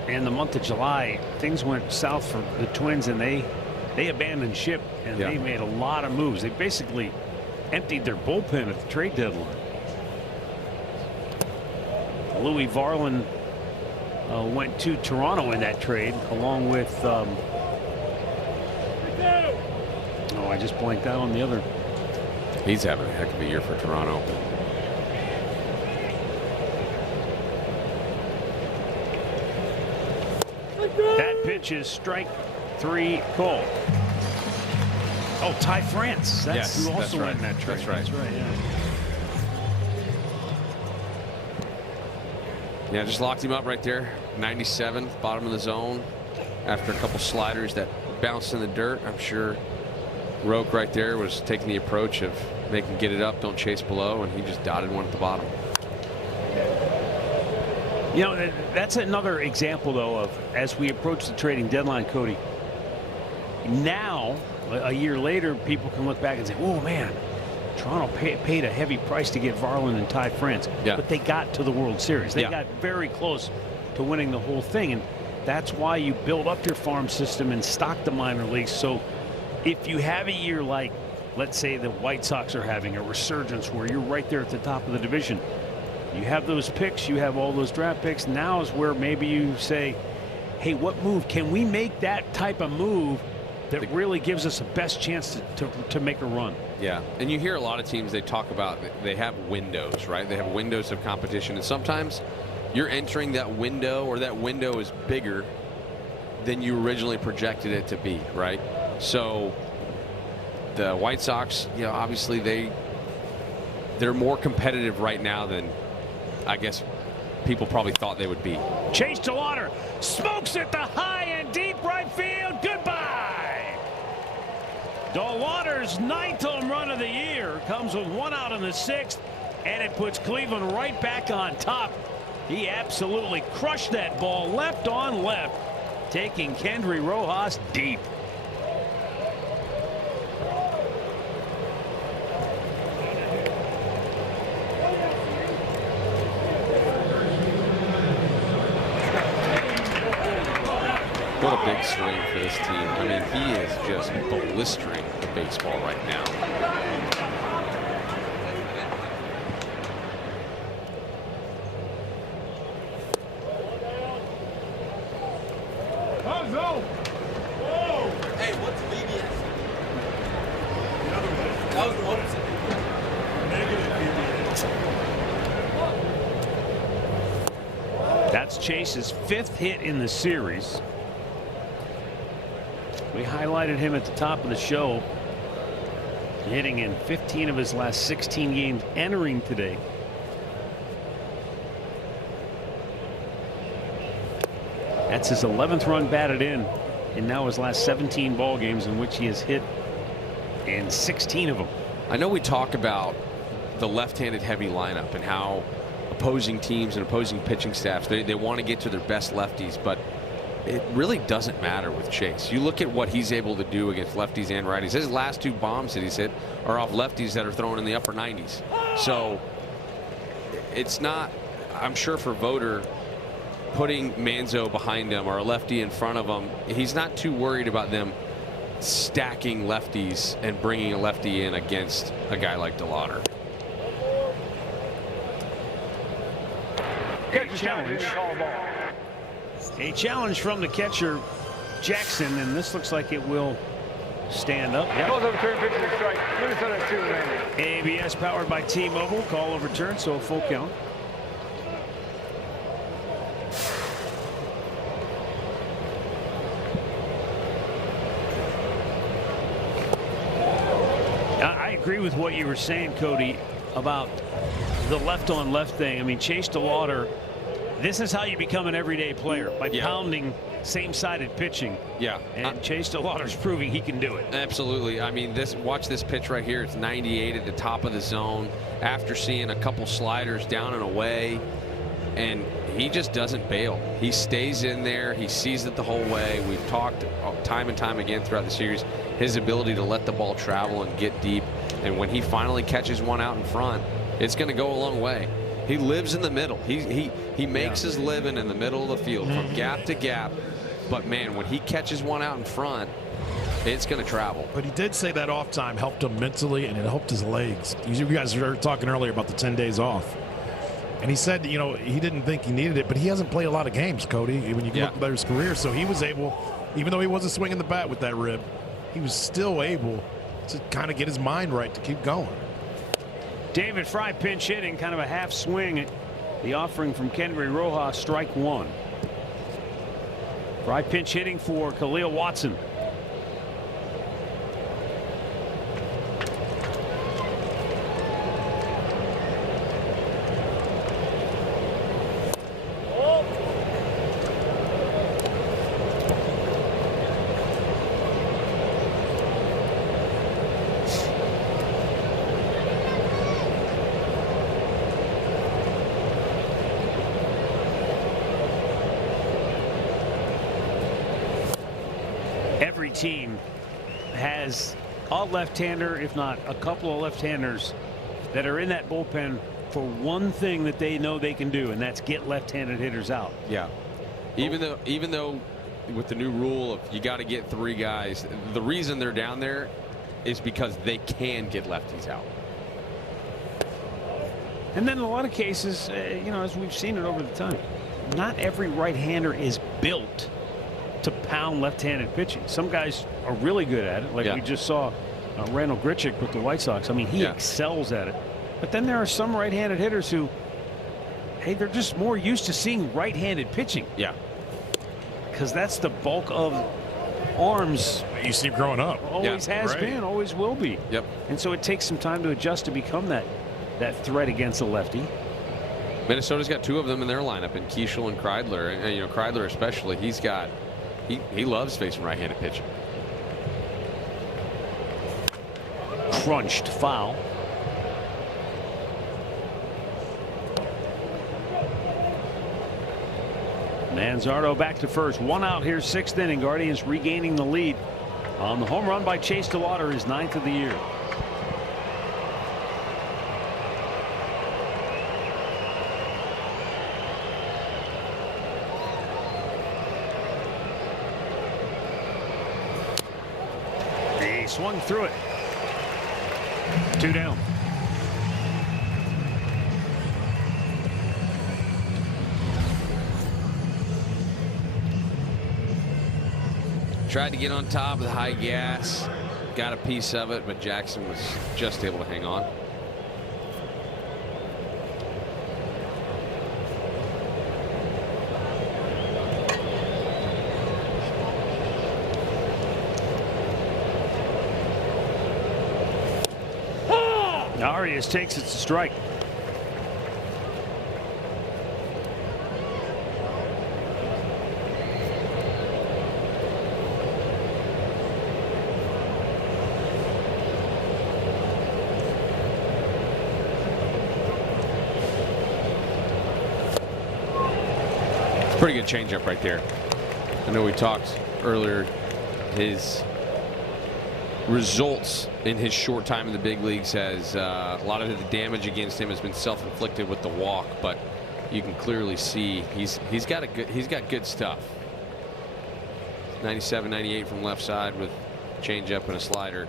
in the month of July, things went south for the Twins, and they abandoned ship, and they made a lot of moves. They basically emptied their bullpen at the trade deadline. Louis Varland went to Toronto in that trade, along with oh, I just blanked out on the other. He's having a heck of a year for Toronto. That pitch is strike 3 call. Oh, Ty France. That's who also went in that trade. That's right. That's right. Yeah. Yeah, just locked him up right there. 97, bottom of the zone. After a couple sliders that bounced in the dirt, I'm sure Roque right there was taking the approach of make him get it up, don't chase below, and he just dotted one at the bottom. You know, that's another example, though, of as we approach the trading deadline, Cody. Now, a year later, people can look back and say, "Oh man, Toronto paid a heavy price to get Varland and Ty France." Yeah. But they got to the World Series. They got very close to winning the whole thing, and that's why you build up your farm system and stock the minor leagues. So, if you have a year like, let's say, the White Sox are having a resurgence, where you're right there at the top of the division. You have those picks, you have all those draft picks. Now is where maybe you say, hey, what move can we make, that type of move that really gives us the best chance to make a run? Yeah, and you hear a lot of teams, they talk about they have windows, right? They have windows of competition, and sometimes you're entering that window, or that window is bigger than you originally projected it to be, right? So the White Sox, you know, obviously they're more competitive right now than I guess people probably thought they would be. Chase DeLauder smokes it to high and deep right field. Goodbye. DeLauder's 9th home run of the year comes with 1 out in the 6th, and it puts Cleveland right back on top. He absolutely crushed that ball left on left, taking Kendry Rojas deep. What a big swing for this team. I mean, he is just blistering the baseball right now. That's Chase's 5th hit in the series. We highlighted him at the top of the show, hitting in 15 of his last 16 games entering today. That's his 11th run batted in now his last 17 ball games, in which he has hit in 16 of them. I know we talk about the left-handed heavy lineup and how opposing teams and opposing pitching staffs, they want to get to their best lefties, but it really doesn't matter with Chase. You look at what he's able to do against lefties and righties. His last 2 bombs that he's hit are off lefties that are thrown in the upper 90s. So it's not, I'm sure for Voter, putting Manzo behind him or a lefty in front of him, he's not too worried about them stacking lefties and bringing a lefty in against a guy like DeLauder. A challenge from the catcher Jackson, and this looks like it will stand up. Yep. Calls overturned, pitches a strike. Minnesota has 2 remaining. ABS powered by T-Mobile. Call overturned, so a full count. I agree with what you were saying, Cody, about the left-on-left thing. I mean, Chase DeLauder, this is how you become an everyday player, by pounding same-sided pitching. Yeah. And Chase DeLauder's proving he can do it. Absolutely. I mean, watch this pitch right here. It's 98 at the top of the zone after seeing a couple sliders down and away, and he just doesn't bail. He stays in there. He sees it the whole way. We've talked time and time again throughout the series, his ability to let the ball travel and get deep, and when he finally catches one out in front, it's going to go a long way. He lives in the middle. He makes his living in the middle of the field from gap to gap. But man, when he catches one out in front, it's going to travel. But he did say that off time helped him mentally, and it helped his legs. You guys were talking earlier about the 10 days off. And he said, you know, he didn't think he needed it, but he hasn't played a lot of games, Cody, when you look at his career. So he was able, even though he wasn't swinging the bat with that rib, he was still able to kind of get his mind right to keep going. David Fry pinch hitting, kind of a half swing. The offering from Kendry Rojas, strike 1. Fry pinch hitting for Khalil Watson. Every team has a left-hander, if not a couple of left-handers, that are in that bullpen for one thing that they know they can do, and that's get left-handed hitters out. Yeah. Even though with the new rule of you got to get 3 guys, the reason they're down there is because they can get lefties out. And then in a lot of cases, you know, as we've seen it over the time, not every right-hander is built to pound left-handed pitching. Some guys are really good at it, like we just saw Randall Grichuk with the White Sox. I mean, he excels at it. But then there are some right-handed hitters who, hey, they're just more used to seeing right-handed pitching. Yeah. Because that's the bulk of arms you see growing up. Always has been, always will be. Yep. And so it takes some time to adjust to become that threat against a lefty. Minnesota's got 2 of them in their lineup, in Keishel and Kreidler. And you know, Kreidler especially, he loves facing right-handed pitching. Crunched foul. Manzardo back to first. 1 out here, 6th inning. Guardians regaining the lead on the home run by Chase DeLauder, his 9th of the year. He swung through it. 2 down. Tried to get on top of the high gas. got a piece of it, but Jackson was just able to hang on. Arias takes it to strike. Pretty good changeup right there. I know we talked earlier, his results in his short time in the big leagues has a lot of the damage against him has been self-inflicted with the walk, but you can clearly see he's got good stuff. 97, 98 from left side with changeup and a slider.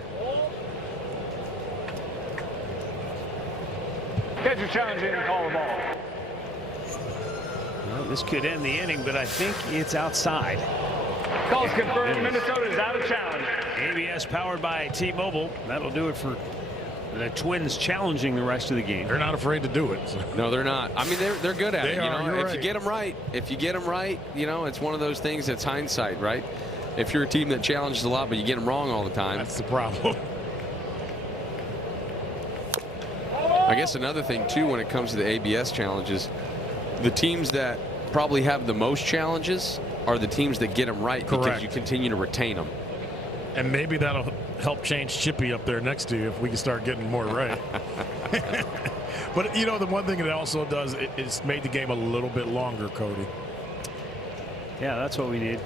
Catcher challenging and call the ball. Well, this could end the inning, but I think it's outside. Call's confirmed. Minnesota is out of challenge. ABS powered by T-Mobile. That'll do it for the Twins challenging the rest of the game. They're not afraid to do it. So. No, they're not. I mean, they're good at it. You know, if you get them right, you know, it's one of those things that's hindsight, right? If you're a team that challenges a lot, but you get them wrong all the time. That's the problem. I guess another thing too, when it comes to the ABS challenges, the teams that probably have the most challenges are the teams that get them right. Correct. Because you continue to retain them. And maybe that'll help change Chippy up there next to you if we can start getting more right. But you know, the one thing it also does, it's made the game a little bit longer, Cody. Yeah, that's what we need.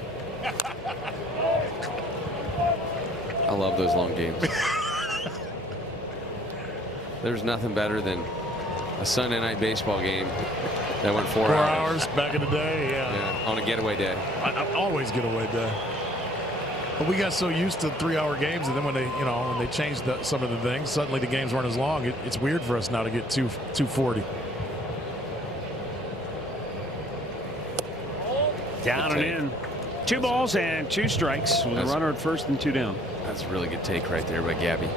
I love those long games. There's nothing better than a Sunday night baseball game that went 4 hours back in the day. Yeah, on a getaway day. I always getaway day. But we got so used to 3-hour games, and then when they changed some of the things, suddenly the games weren't as long. It's weird for us now to get 240. Down and in. 2 balls and 2 strikes with a runner at first and 2 down. That's a really good take right there by Gabby.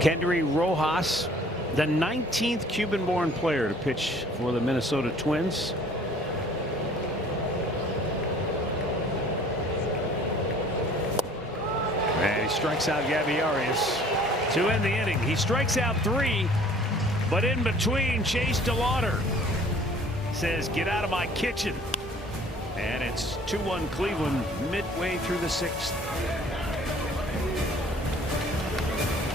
Kendry Rojas, the 19th Cuban-born player to pitch for the Minnesota Twins. And he strikes out Gabby Arias to end the inning. He strikes out 3, but in between, Chase DeLauder says, "Get out of my kitchen." And it's 2-1 Cleveland midway through the 6th.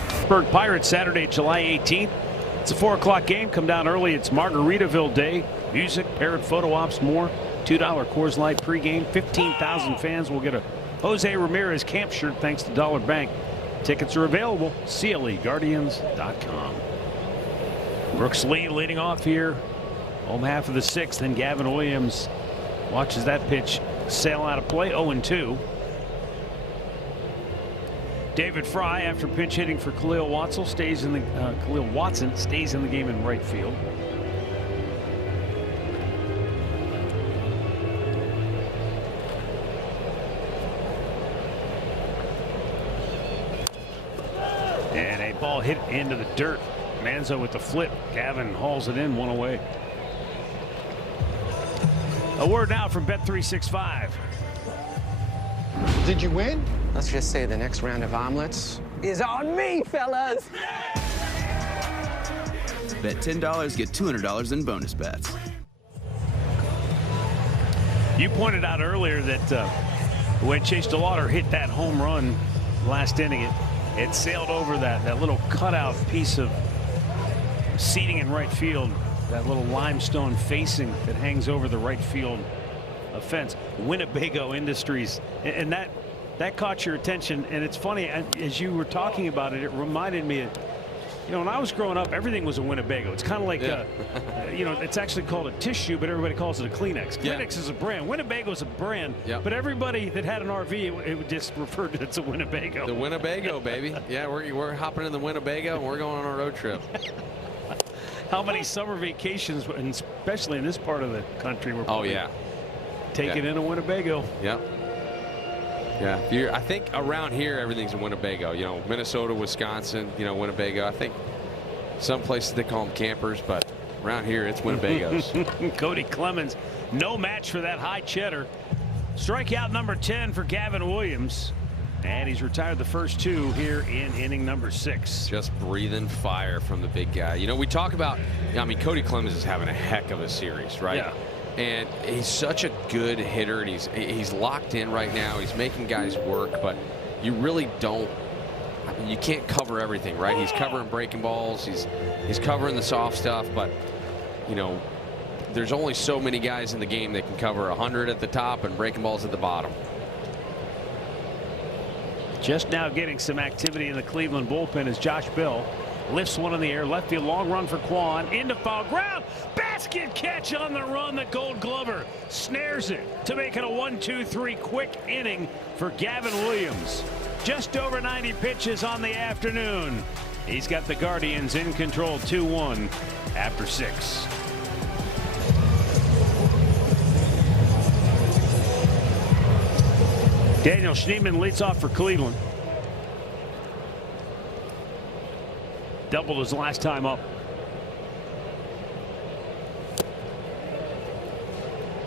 Pittsburgh Pirates, Saturday, July 18th. It's a 4 o'clock game. Come down early. It's Margaritaville Day. Music, parrot photo ops, more. $2 Coors Light pregame. 15,000 fans will get a Jose Ramirez camp shirt thanks to Dollar Bank. Tickets are available. CLEGuardians.com. Brooks Lee leading off here. Home half of the 6th. And Gavin Williams watches that pitch sail out of play. 0-2. David Fry, after pinch hitting for Khalil Watson, stays in the game in right field. And a ball hit into the dirt. Manzo with the flip. Gavin hauls it in, 1 away. A word now from Bet365. Did you win? Let's just say the next round of omelets is on me, fellas. Bet $10, get $200 in bonus bets. You pointed out earlier that when Chase DeLauder hit that home run last inning, it sailed over that little cutout piece of seating in right field, that little limestone facing that hangs over the right field fence. Winnebago Industries, and that caught your attention. And it's funny, as you were talking about it, it reminded me of, when I was growing up, everything was a Winnebago. It's kind of like it's actually called a tissue, but everybody calls it a Kleenex. Kleenex is a brand. Winnebago is a brand. But everybody that had an RV, it would just refer to it as a Winnebago. The Winnebago, baby. Yeah, we're hopping in the Winnebago and we're going on a road trip. How many summer vacations, and especially in this part of the country, we're taking in a Winnebago. Yep. Yeah, I think around here everything's in Winnebago. You know, Minnesota, Wisconsin, you know, Winnebago. I think some places they call them campers, but around here it's Winnebagos. Cody Clemens, no match for that high cheddar. Strikeout number 10 for Gavin Williams. And he's retired the first 2 here in inning number 6. Just breathing fire from the big guy. You know, we talk about, I mean, Cody Clemens is having a heck of a series, right? Yeah. And he's such a good hitter, and he's locked in right now. He's making guys work, but you really don't. I mean, you can't cover everything, right? He's covering breaking balls. He's covering the soft stuff, but you know, there's only so many guys in the game that can cover 100 at the top and breaking balls at the bottom. Just now getting some activity in the Cleveland bullpen as Josh Bell lifts one in the air. Left field, long run for Quan. Into foul ground. Basket catch on the run. The Gold Glover snares it to make it a 1-2-3 quick inning for Gavin Williams. Just over 90 pitches on the afternoon. He's got the Guardians in control 2-1 after 6. Daniel Schneemann leads off for Cleveland. Doubled his last time up.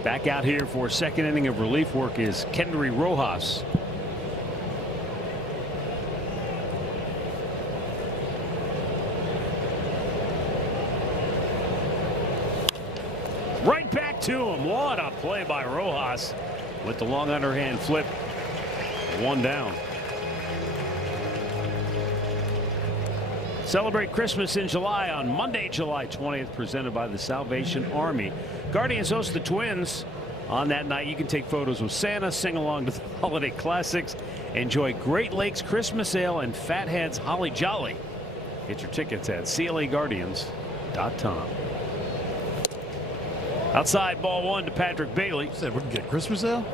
Back out here for a second inning of relief work is Kendry Rojas. Right back to him. What a play by Rojas with the long underhand flip. 1 down. Celebrate Christmas in July on Monday, July 20th, presented by the Salvation Army. Guardians host the Twins. On that night, you can take photos with Santa, sing along to the holiday classics, enjoy Great Lakes Christmas Ale and Fathead's Holly Jolly. Get your tickets at CLAGuardians.com. Outside, ball 1 to Patrick Bailey. You said we can get Christmas ale?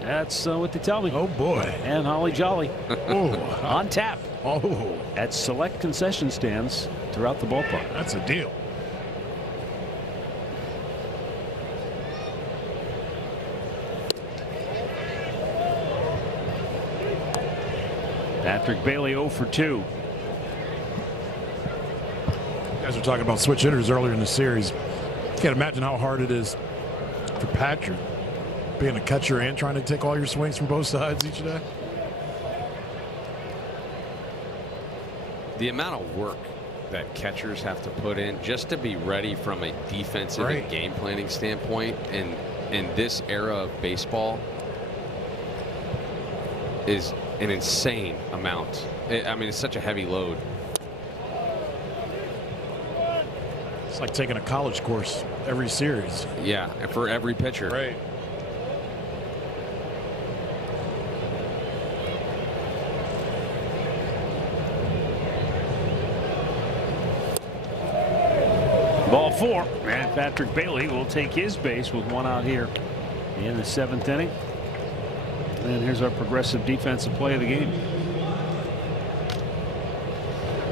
That's what they tell me. Oh boy. And Holly Jolly. Oh. On tap. Oh. At select concession stands throughout the ballpark. That's a deal. Patrick Bailey 0 for 2. You guys were talking about switch hitters earlier in the series. Can't imagine how hard it is for Patrick being a catcher and trying to take all your swings from both sides each day. The amount of work that catchers have to put in just to be ready from a defensive and game planning standpoint in this era of baseball is an insane amount. I mean, it's such a heavy load. It's like taking a college course every series. Yeah, and for every pitcher. Right. Ball 4, and Patrick Bailey will take his base with 1 out here in the 7th inning. And here's our progressive defensive play of the game.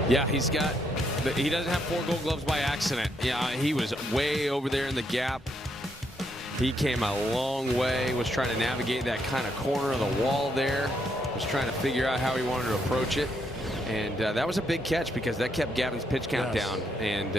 Yeah, he doesn't have 4 Gold Gloves by accident. Yeah, he was way over there in the gap. He came a long way, was trying to navigate that kind of corner of the wall there, was trying to figure out how he wanted to approach it. And that was a big catch because that kept Gavin's pitch count down. And,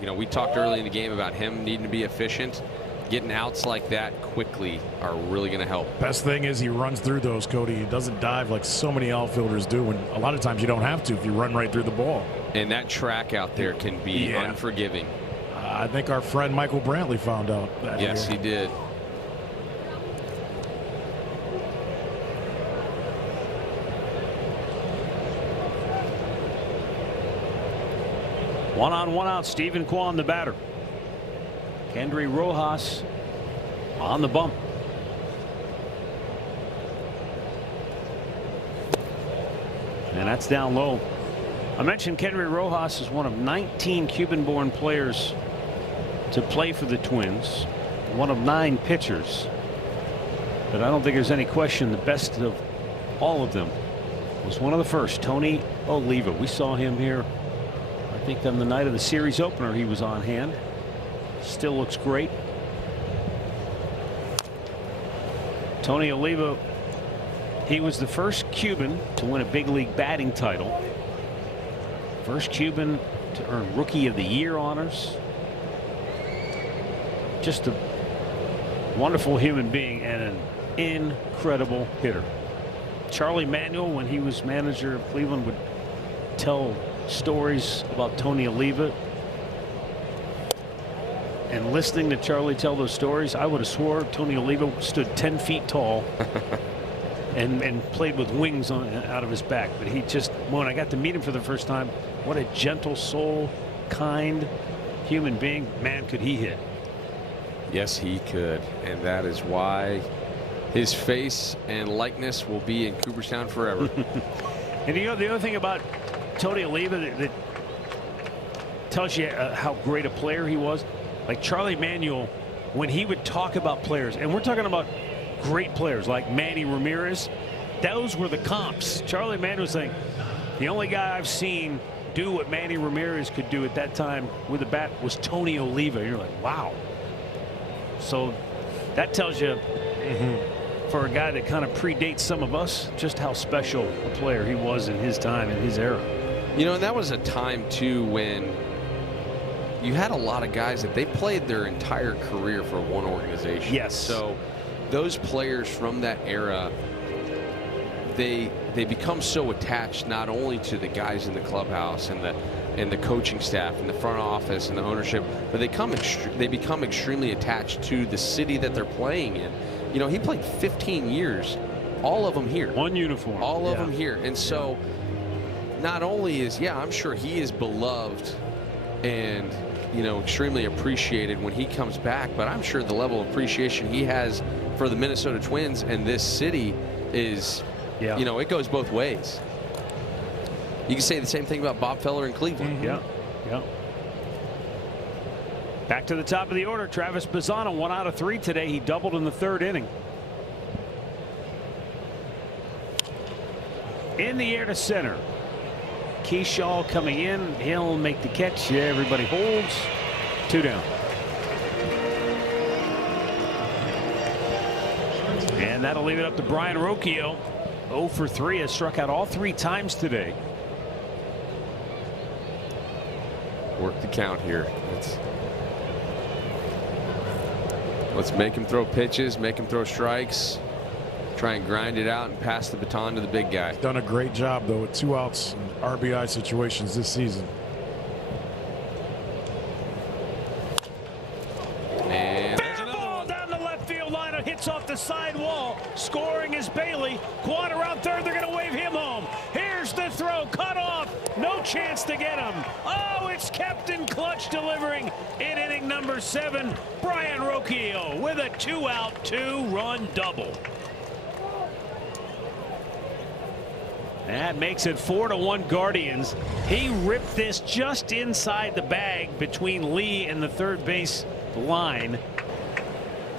you know, we talked early in the game about him needing to be efficient. Getting outs like that quickly are really going to help. Best thing is he runs through those, Cody. He doesn't dive like so many outfielders do. And a lot of times you don't have to if you run right through the ball. And that track out there can be unforgiving. I think our friend Michael Brantley found out that. Yes, he did. One on, 1 out. Stephen Kwan, the batter. Kendry Rojas on the bump. And that's down low. I mentioned Kendry Rojas is one of 19 Cuban-born players to play for the Twins. One of 9 pitchers. But I don't think there's any question the best of all of them was one of the first, Tony Oliva. We saw him here, I think, on the night of the series opener. He was on hand. Still looks great. Tony Oliva He was the first Cuban to win a big league batting title. First Cuban to earn Rookie of the Year honors. Just a wonderful human being and an incredible hitter. Charlie Manuel, when he was manager of Cleveland, would tell stories about Tony Oliva. And listening to Charlie tell those stories, I would have swore Tony Oliva stood 10 feet tall and played with wings out of his back. But he just, when I got to meet him for the first time, what a gentle soul, kind human being. Man, could he hit. Yes, he could. And that is why his face and likeness will be in Cooperstown forever. And you know, the other thing about Tony Oliva that tells you how great a player he was, like Charlie Manuel, when he would talk about players, and we're talking about great players like Manny Ramirez, those were the comps. Charlie Manuel was saying, the only guy I've seen do what Manny Ramirez could do at that time with a bat was Tony Oliva. You're like, wow. So that tells you, for a guy that kind of predates some of us, just how special a player he was in his time, in his era. You know, and that was a time too when you had a lot of guys that they played their entire career for one organization. Yes. So those players from that era, they become so attached not only to the guys in the clubhouse and the coaching staff and the front office and the ownership, but they become extremely attached to the city that they're playing in. You know, he played 15 years, all of them here. One uniform. All of them here. And so not only is, I'm sure he is beloved and, you know, extremely appreciated when he comes back, but I'm sure the level of appreciation he has for the Minnesota Twins and this city is, you know, it goes both ways. You can say the same thing about Bob Feller in Cleveland. Yeah. Back to the top of the order, Travis Bazzana, 1 out of 3 today. He doubled in the 3rd inning. In the air to center. Keyshaw coming in. He'll make the catch. Yeah, everybody holds. 2 down. And that'll leave it up to Brian Rocchio. 0 for 3, has struck out all 3 times today. Work the count here. Let's make him throw pitches, make him throw strikes, try and grind it out and pass the baton to the big guy. Done a great job, though, with 2 outs in RBI situations this season. And fair ball down the left field line. It hits off the side wall. Scoring is Bailey. Quan around third. They're going to wave him home. Here's the throw. Cut off. No chance to get him. Oh, it's Captain Clutch delivering in inning number 7. Brian Rocchio with a 2-out, 2-run double. That makes it 4-1 Guardians. He ripped this just inside the bag between Lee and the third base line.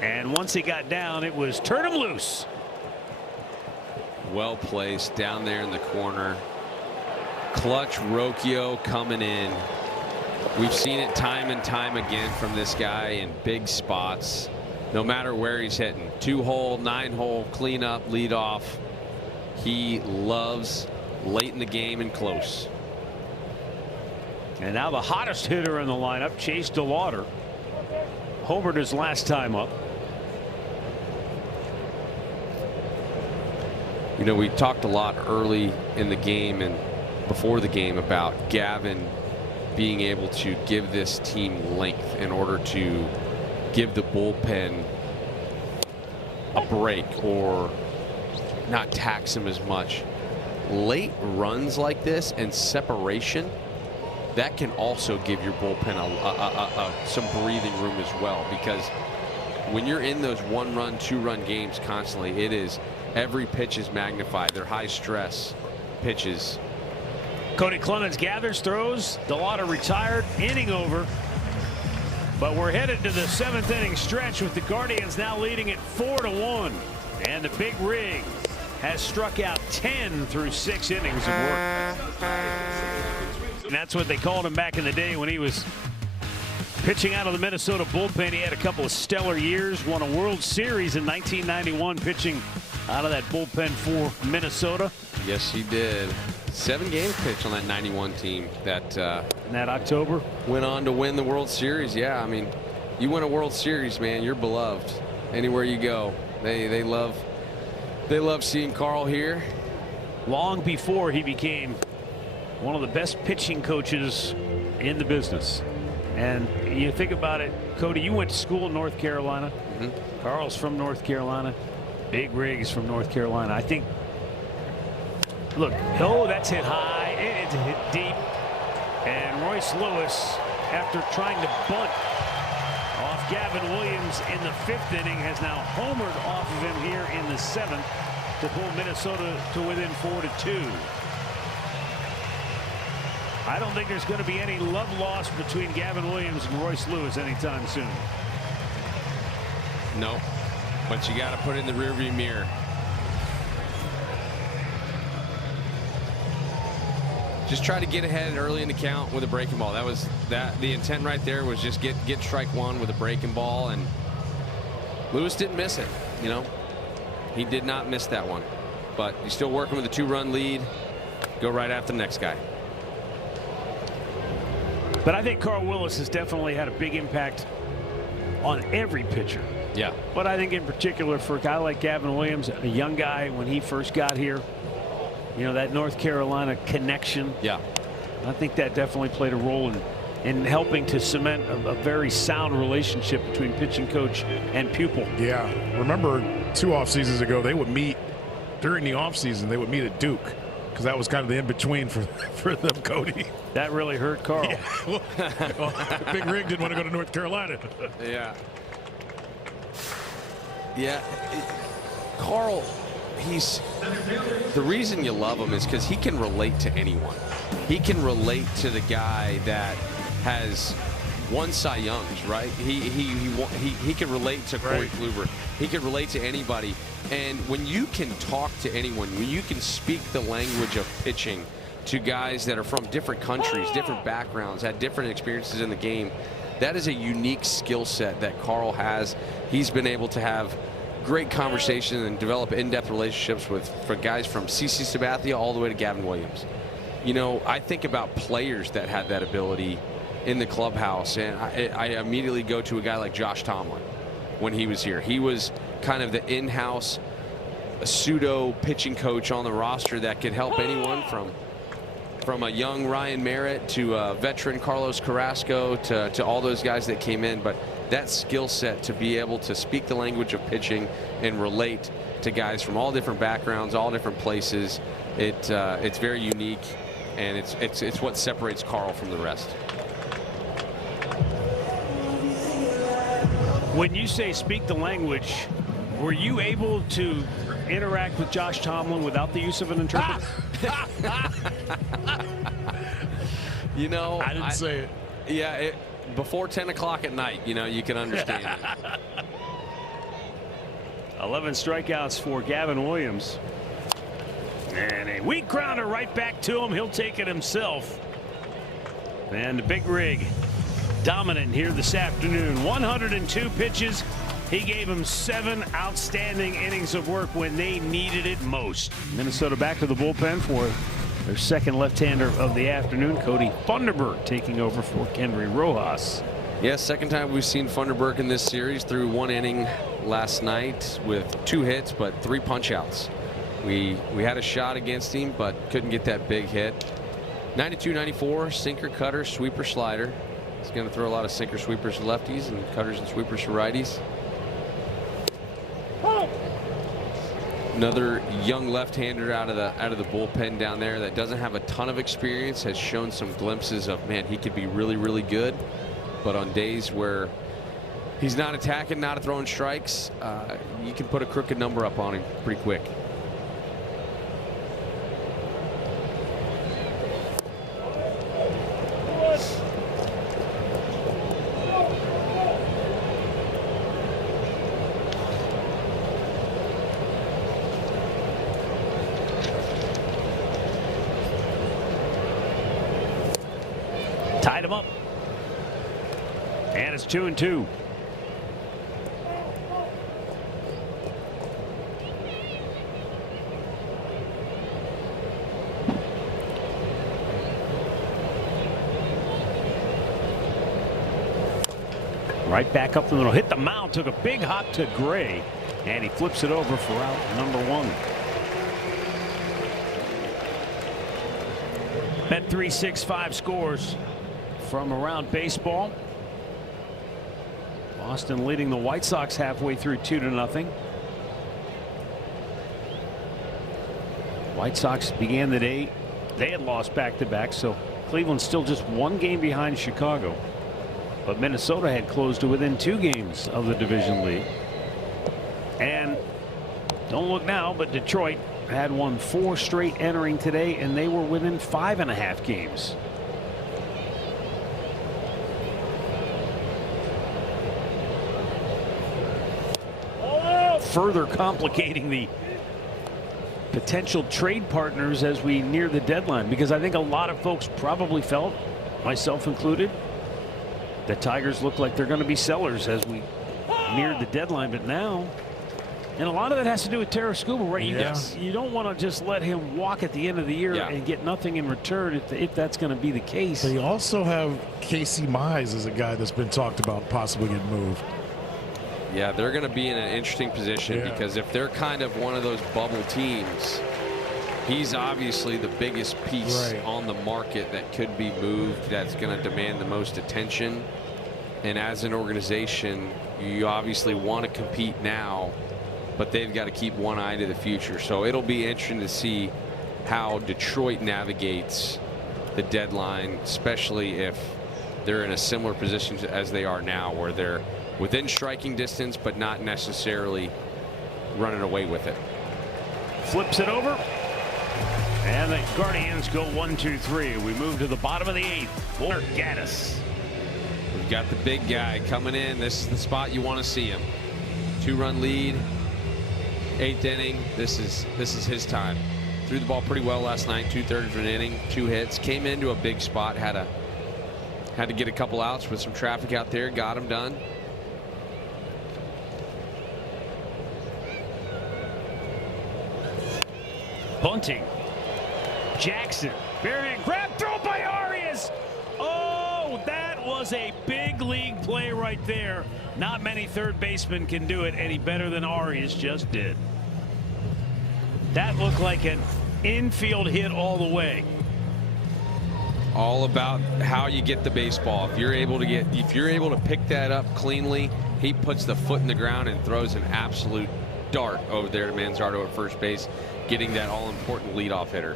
And once he got down, it was turn him loose. Well placed down there in the corner. Clutch Rocchio coming in. We've seen it time and time again from this guy in big spots, no matter where he's hitting. 2-hole, 9-hole, cleanup, lead off. He loves late in the game and close. And now the hottest hitter in the lineup, Chase DeLauder. Homered his last time up. You know, we talked a lot early in the game and before the game about Gavin being able to give this team length in order to give the bullpen a break or not tax him as much. Late runs like this and separation, that can also give your bullpen some breathing room as well, because when you're in those 1-run, 2-run games constantly, it is every pitch is magnified. They're high stress pitches. Cody Clemens gathers, throws. DeLauder retired, inning over. But we're headed to the 7th inning stretch with the Guardians now leading it 4-1. And the Big Rig has struck out 10 through 6 innings of work. And that's what they called him back in the day when he was pitching out of the Minnesota bullpen. He had a couple of stellar years, won a World Series in 1991, pitching out of that bullpen for Minnesota. Yes, he did. 7 games pitched on that 91 team that in that October went on to win the World Series. Yeah, I mean, you win a World Series, man, you're beloved anywhere you go. They love seeing Carl here. Long before he became one of the best pitching coaches in the business. And you think about it, Cody, you went to school in North Carolina. Carl's from North Carolina. Big Rig's from North Carolina. I think, look, oh, that's hit high. It's hit deep. And Royce Lewis, after trying to bunt off Gavin Williams in the 5th inning, has now homered off of him here in the 7th to pull Minnesota to within 4-2. I don't think there's going to be any love lost between Gavin Williams and Royce Lewis anytime soon. No, but you got to put it in the rearview mirror. Just try to get ahead early in the count with a breaking ball. That was the intent right there, was just get strike 1 with a breaking ball, and Lewis didn't miss it. You know, he did not miss that one, but he's still working with a 2-run lead. Go right after the next guy. But I think Carl Willis has definitely had a big impact on every pitcher. Yeah. But I think in particular for a guy like Gavin Williams, a young guy when he first got here, you know, that North Carolina connection. Yeah. I think that definitely played a role in helping to cement a very sound relationship between pitching coach and pupil. Yeah. Remember 2 off seasons ago, they would meet during the off season. They would meet at Duke, because that was kind of the in-between for them, Cody. That really hurt Carl. Yeah. Well, Big Rig didn't want to go to North Carolina. Yeah. Yeah. Carl, the reason you love him is because he can relate to anyone. He can relate to the guy that has won Cy Youngs, right? He can relate to Corey Kluber. He can relate to anybody. And when you can talk to anyone, when you can speak the language of pitching to guys that are from different countries, different backgrounds, had different experiences in the game, that is a unique skill set that Carl has. He's been able to have great conversation and develop in-depth relationships for guys from CC Sabathia all the way to Gavin Williams. You know, I think about players that had that ability in the clubhouse, and I immediately go to a guy like Josh Tomlin when he was here. He was kind of the in-house pseudo pitching coach on the roster that could help anyone from a young Ryan Merritt to a veteran Carlos Carrasco to all those guys that came in. But that skill set to be able to speak the language of pitching and relate to guys from all different backgrounds, all different places, it's very unique, and it's what separates Carl from the rest. When you say speak the language, were you able to interact with Josh Tomlin without the use of an interpreter? You know, I didn't say it. Yeah, before 10 o'clock at night, you know, you can understand it. 11 strikeouts for Gavin Williams. And a weak grounder right back to him. He'll take it himself. And the Big Rig dominant here this afternoon. 102 pitches. He gave him 7 outstanding innings of work when they needed it most. Minnesota back to the bullpen for their second left-hander of the afternoon. Cody Funderburk taking over for Kenry Rojas. Yeah, second time we've seen Funderburk in this series. Through 1 inning last night with 2 hits, but 3 punch-outs. We had a shot against him, but couldn't get that big hit. 92-94, sinker, cutter, sweeper, slider. He's going to throw a lot of sinker sweepers to lefties and cutters and sweepers to righties. Another young left-hander out of the bullpen down there that doesn't have a ton of experience, has shown some glimpses of, man, he could be really, really good. But on days where he's not attacking, not throwing strikes, you can put a crooked number up on him pretty quick. Tied him up. And it's 2-2. Right back up the middle. Hit the mound. Took a big hop to Gray. And he flips it over for out number 1. Bet365 scores from around baseball. Boston leading the White Sox halfway through 2-0. White Sox began the day. They had lost back-to-back, so Cleveland's still just 1 game behind Chicago. But Minnesota had closed to within 2 games of the division lead. And don't look now, but Detroit had won 4 straight entering today, and they were within 5.5 games. Oh, further complicating the potential trade partners as we near the deadline, because I think a lot of folks probably felt, myself included, the Tigers look like they're going to be sellers as we neared the deadline. But now, and a lot of that has to do with Tarascuba, right? You don't want to just let him walk at the end of the year and get nothing in return if that's going to be the case. They also have Casey Mize as a guy that's been talked about possibly getting moved. Yeah, they're going to be in an interesting position because if they're kind of one of those bubble teams, he's obviously the biggest piece on the market that could be moved, that's going to demand the most attention. And as an organization, you obviously want to compete now, but they've got to keep one eye to the future. So it'll be interesting to see how Detroit navigates the deadline, especially if they're in a similar position as they are now, where they're within striking distance but not necessarily running away with it. Flips it over, and the Guardians go 1-2-3. We move to the bottom of the 8th. Hunter Gaddis. We've got the big guy coming in. This is the spot you want to see him. 2-run lead, 8th inning. This is his time. Threw the ball pretty well last night. 2/3 of an inning, 2 hits. Came into a big spot. Had to get a couple outs with some traffic out there. Got him done. Bunting. Jackson. Burying. Grab. Throw by Arias. Oh, that was a big league play right there. Not many third basemen can do it any better than Arias just did. That looked like an infield hit all the way. All about how you get the baseball. If you're able to pick that up cleanly, he puts the foot in the ground and throws an absolute dart over there to Manzardo at first base, getting that all-important leadoff hitter.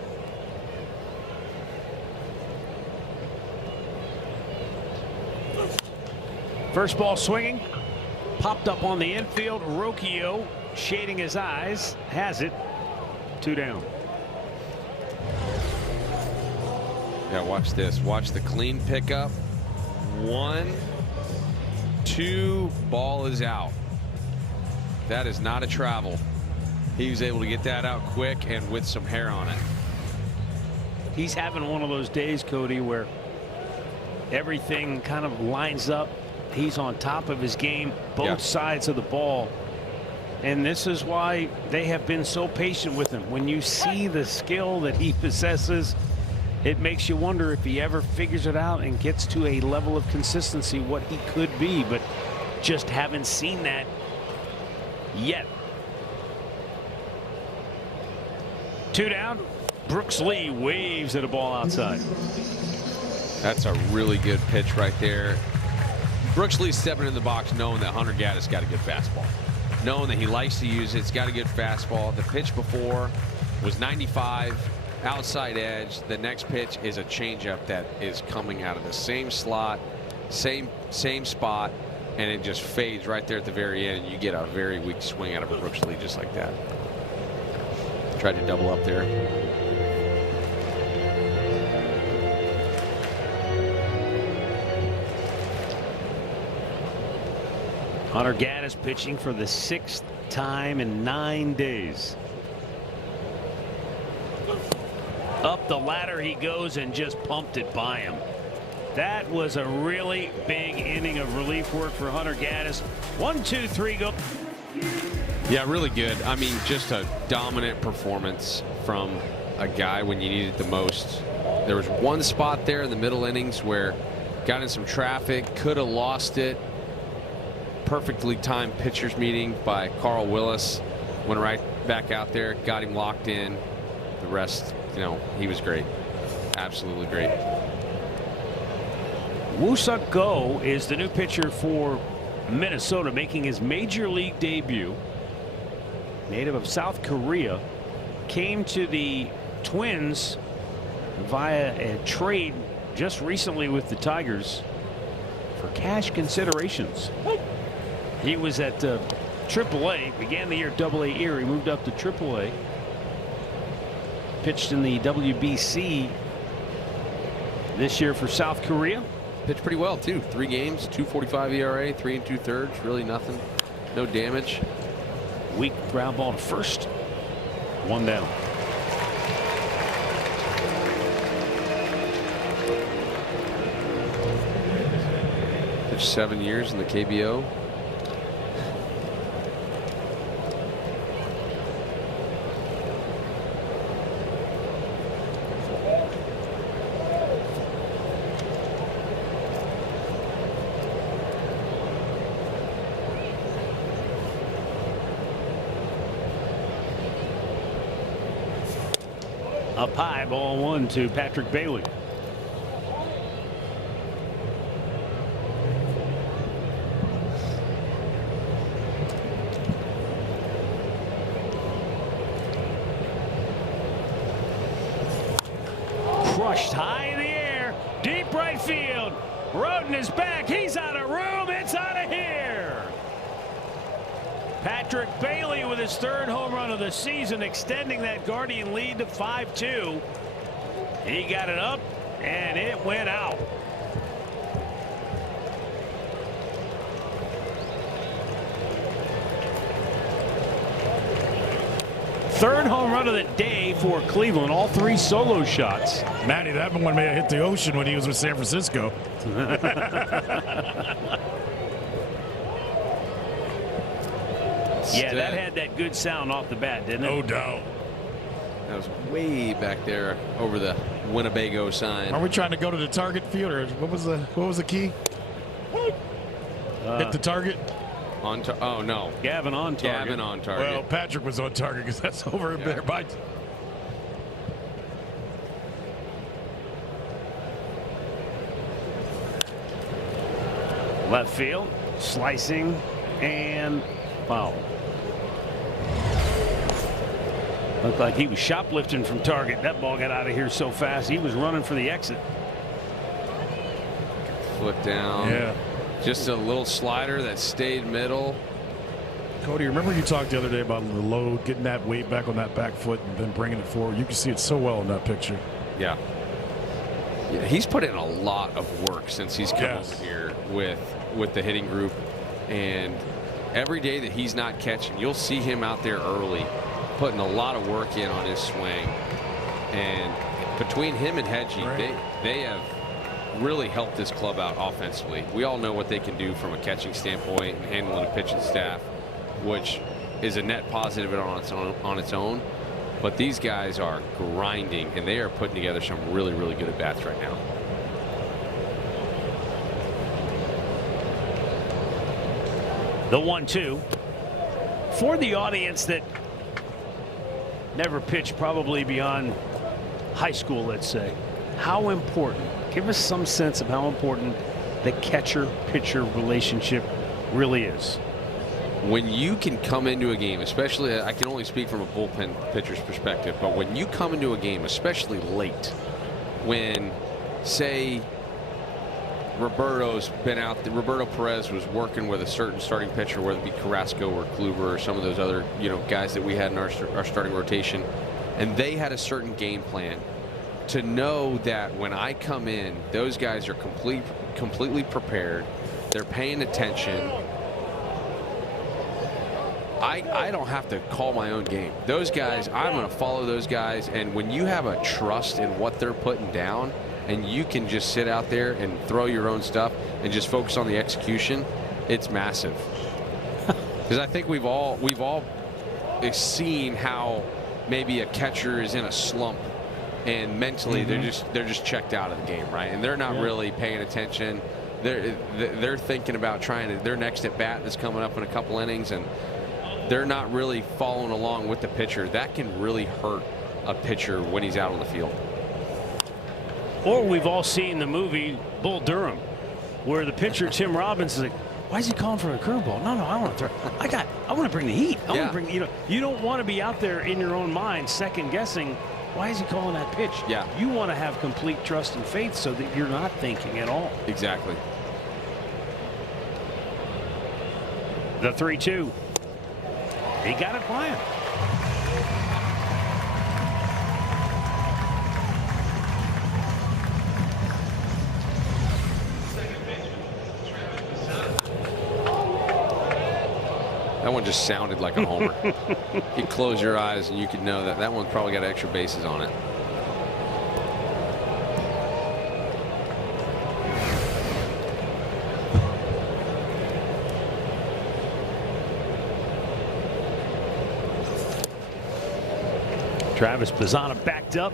First ball swinging, popped up on the infield. Rocchio shading his eyes, has it. 2 down. Yeah, watch this. Watch the clean pickup. 1, 2, ball is out. That is not a travel. He was able to get that out quick and with some hair on it. He's having one of those days, Cody, where everything kind of lines up. He's on top of his game, both sides of the ball. And this is why they have been so patient with him. When you see the skill that he possesses, it makes you wonder if he ever figures it out and gets to a level of consistency, what he could be. But just haven't seen that yet. 2 down. Brooks Lee waves at a ball outside. That's a really good pitch right there. Brooks Lee stepping in the box knowing that Hunter Gaddis got a good fastball. Knowing that he likes to use it. It's got a good fastball. The pitch before was 95, outside edge. The next pitch is a changeup that is coming out of the same slot, same spot, and it just fades right there at the very end. You get a very weak swing out of a Brooks Lee just like that. Tried to double up there. Hunter Gaddis pitching for the 6th time in 9 days. Up the ladder he goes and just pumped it by him. That was a really big inning of relief work for Hunter Gaddis. 1, 2, 3, go. Yeah, really good. I mean, just a dominant performance from a guy when you need it the most. There was one spot there in the middle innings where got in some traffic, could have lost it, perfectly timed pitchers meeting by Carl Willis. Went right back out there, got him locked in. The rest, he was great. Absolutely great. Woo-Suk Go is the new pitcher for Minnesota, making his major league debut. Native of South Korea, came to the Twins via a trade just recently with the Tigers for cash considerations. He was at AAA, began the year AA Erie, moved up to AAA, pitched in the WBC this year for South Korea. Pitched pretty well too. 3 games, 2.45 ERA, 3 2/3. Really nothing. No damage. Weak ground ball to first. 1 down. Pitched 7 years in the KBO. Up high, ball 1 to Patrick Bailey. Crushed high in the air, deep right field. Roden is back. He's out of room. It's out of here. Patrick Bailey with his 3rd home run of the season, extending that Guardian lead to 5-2. He got it up and it went out. Third home run of the day for Cleveland. All 3 solo shots. Matty, that one may have hit the ocean when he was with San Francisco. Yeah, that had that good sound off the bat, didn't it? No doubt. That was way back there over the Winnebago sign. Are we trying to go to the target field, or what was the key? Hit the target. Oh no, Gavin on target. Gavin on target. Well, Patrick was on target because that's over there. By left field, slicing and foul. Looked like he was shoplifting from target. That ball got out of here so fast. He was running for the exit. Foot down. Yeah. Just a little slider that stayed middle. Cody, remember you talked the other day about the load, getting that weight back on that back foot and then bringing it forward. You can see it so well in that picture. Yeah. Yeah, he's put in a lot of work since he's come over here with the hitting group, and every day that he's not catching, you'll see him out there early, putting a lot of work in on his swing. And between him and Hedgie, they have really helped this club out offensively. We all know what they can do from a catching standpoint and handling a pitching staff, which is a net positive on its own. But these guys are grinding, and they are putting together some really, really good at-bats right now. The 1-2. For the audience that never pitched probably beyond high school, let's say, how important, give us some sense of how important the catcher-pitcher relationship really is. When you can come into a game, especially, I can only speak from a bullpen pitcher's perspective, but when you come into a game, especially late, when, say, Roberto Perez was working with a certain starting pitcher, whether it be Carrasco or Kluber or some of those other, guys that we had in our starting rotation, and they had a certain game plan, to know that when I come in, those guys are completely prepared, they're paying attention. I don't have to call my own game. Those guys, I'm going to follow those guys. And when you have a trust in what they're putting down, and you can just sit out there and throw your own stuff and just focus on the execution, it's massive. Because I think we've all seen how maybe a catcher is in a slump, and mentally they're just checked out of the game, right? And they're not really paying attention. they're thinking about trying to their next at bat that's coming up in a couple innings, and they're not really following along with the pitcher. That can really hurt a pitcher when he's out on the field. Or we've all seen the movie Bull Durham, where the pitcher Tim Robbins is like, why is he calling for a curveball? No, I want to throw. I want to bring the heat. I want to bring. You don't want to be out there in your own mind second guessing. Why is he calling that pitch? Yeah. You want to have complete trust and faith so that you're not thinking at all. Exactly. The 3-2. He got it flying. That one just sounded like a homer. You close your eyes and you could know that that one probably got extra bases on it. Travis Bazzana backed up.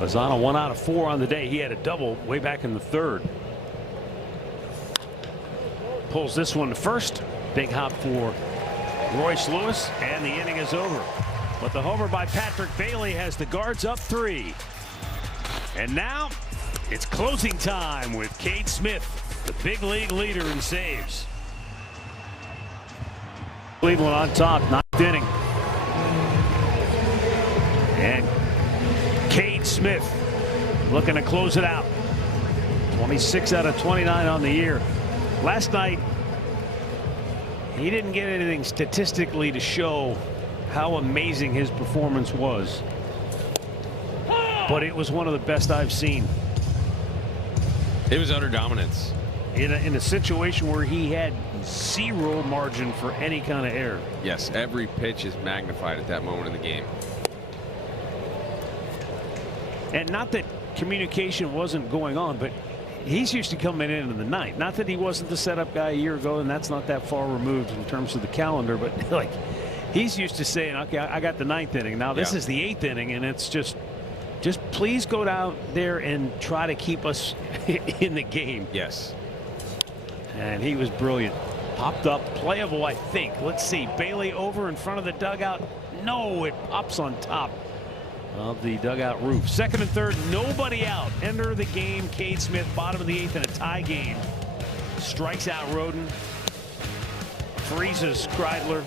Bazzana 1 out of 4 on the day. He had a double way back in the 3rd. Pulls this one to first. Big hop for Royce Lewis, and the inning is over. But the homer by Patrick Bailey has the Guards up 3. And now it's closing time with Cade Smith, the big league leader in saves. Cleveland on top, 9th inning. And Cade Smith looking to close it out. 26 out of 29 on the year. Last night, he didn't get anything statistically to show how amazing his performance was. But it was one of the best I've seen. It was utter dominance. In a situation where he had 0 margin for any kind of error. Yes, every pitch is magnified at that moment in the game. And not that communication wasn't going on, but he's used to coming in the ninth. Not that he wasn't the setup guy a year ago, and that's not that far removed in terms of the calendar, but like he's used to saying, okay, I got the 9th inning. Now this is the 8th inning, and it's just please go down there and try to keep us in the game. Yes. And he was brilliant. Popped up, playable, I think. Let's see. Bailey over in front of the dugout. No, it pops on top of the dugout roof. 2nd and 3rd, nobody out. Enter the game. Cade Smith, bottom of the 8th in a tie game. Strikes out Roden. Freezes Kreidler.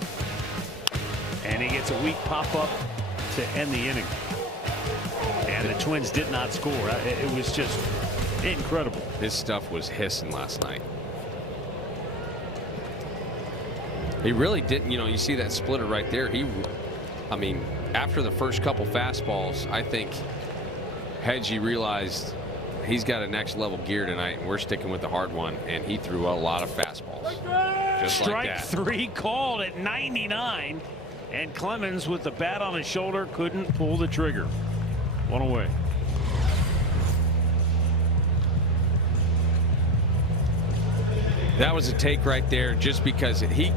And he gets a weak pop-up to end the inning. And the Twins did not score. It was just incredible. His stuff was hissing last night. He really didn't, you see that splitter right there. I mean, after the first couple fastballs, I think Hedgie realized he's got a next level gear tonight, and we're sticking with the hard one, and he threw a lot of fastballs. Just like that. Strike 3 called at 99, and Clemens with the bat on his shoulder couldn't pull the trigger. 1 away. That was a take right there, just because he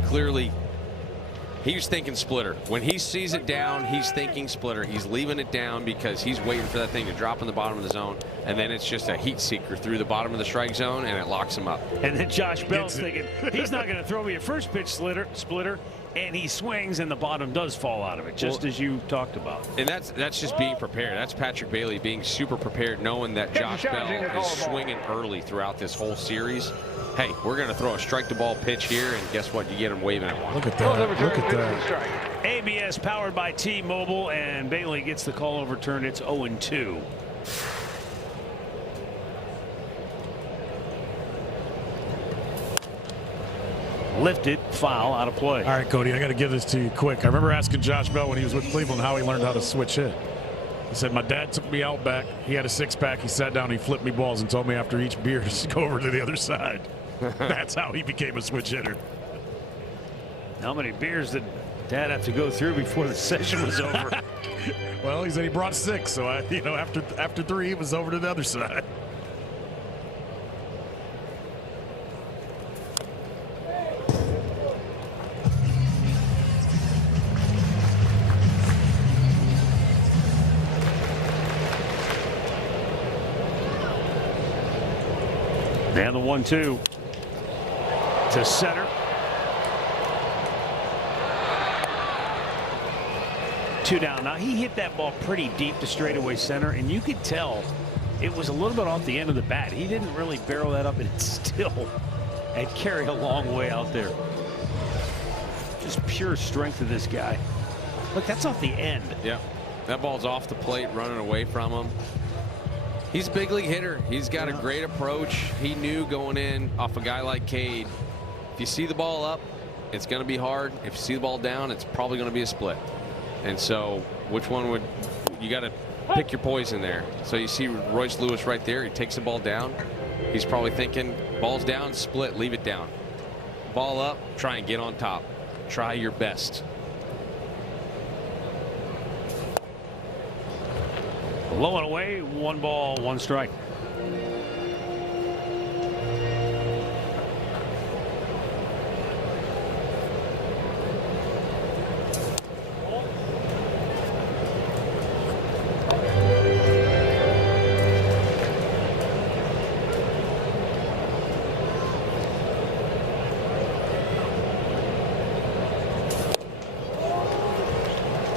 was thinking splitter. When he sees it down, he's thinking splitter. He's leaving it down because he's waiting for that thing to drop in the bottom of the zone, and then it's just a heat seeker through the bottom of the strike zone, and it locks him up. And then Josh Bell's thinking, he's not going to throw me a first pitch splitter, and he swings, and the bottom does fall out of it, just as you talked about. And that's just being prepared. That's Patrick Bailey being super prepared, knowing that Josh Bell is swinging early throughout this whole series. Hey, we're going to throw a strike the ball pitch here, and guess what? You get him waving at one. Look at that. Look at that. ABS powered by T-Mobile, and Bailey gets the call overturned. It's 0-2. Lifted, foul, out of play. All right, Cody, I got to give this to you quick. I remember asking Josh Bell when he was with Cleveland how he learned how to switch hit. He said, my dad took me out back. He had a 6-pack. He sat down, he flipped me balls and told me after each beer to just go over to the other side. That's how he became a switch hitter. How many beers did Dad have to go through before the session was over? Well, he said he brought 6, so after 3, it was over to the other side. And the 1-2 to center. 2 down. Now he hit that ball pretty deep to straightaway center, and you could tell it was a little bit off the end of the bat. He didn't really barrel that up, and it still had carried a long way out there. Just pure strength of this guy. Look, that's off the end. Yeah, that ball's off the plate, running away from him. He's a big league hitter. He's got a great approach. He knew going in off a guy like Cade, if you see the ball up, it's going to be hard. If you see the ball down, it's probably going to be a split. And so which one would you got to pick your poison there? So you see Royce Lewis right there. He takes the ball down. He's probably thinking ball's down, split, leave it down. Ball up, try and get on top. Try your best. Low and away, 1 ball, 1 strike.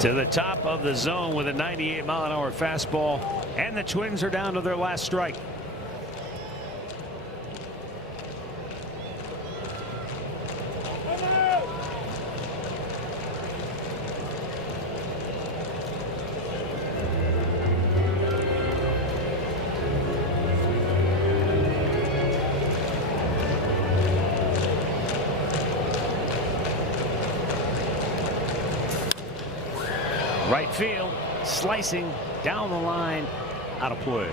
To the top of the zone with a 98-mile-an-hour fastball, and the Twins are down to their last strike. Right field, slicing down the line, out of play.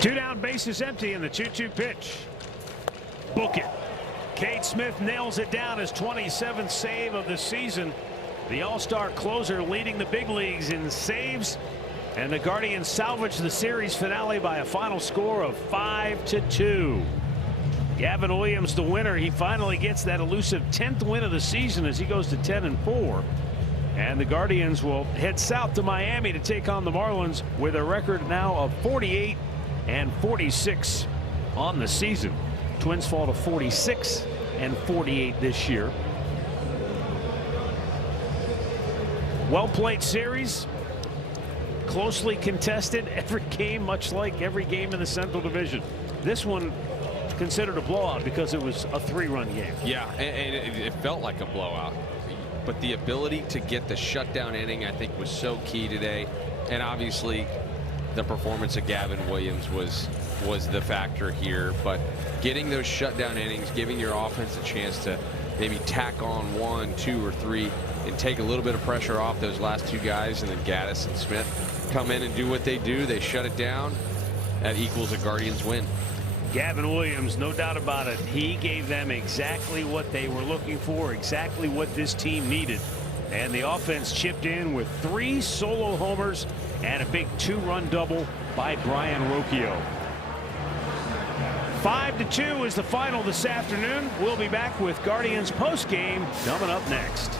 Two down, bases empty, and the 2-2 pitch. Book it. Cade Smith nails it down, his 27th save of the season. The all-star closer leading the big leagues in saves, and the Guardians salvage the series finale by a final score of 5-2. Gavin Williams the winner. He finally gets that elusive 10th win of the season as he goes to 10-4. And the Guardians will head south to Miami to take on the Marlins with a record now of 48-46 on the season. Twins fall to 46-48 this year. Well played series, closely contested every game, much like every game in the Central Division. This one considered a blowout because it was a 3-run game. Yeah, and it felt like a blowout, but the ability to get the shutdown inning, I think, was so key today. And obviously the performance of Gavin Williams was the factor here, but getting those shutdown innings, giving your offense a chance to maybe tack on 1, 2, or 3 and take a little bit of pressure off those last 2 guys, and then Gaddis and Smith come in and do what they do. They shut it down. That equals a Guardians win. Gavin Williams, no doubt about it. He gave them exactly what they were looking for, exactly what this team needed. And the offense chipped in with 3 solo homers and a big 2-run double by Brian Rocchio. 5-2 is the final this afternoon. We'll be back with Guardians postgame coming up next.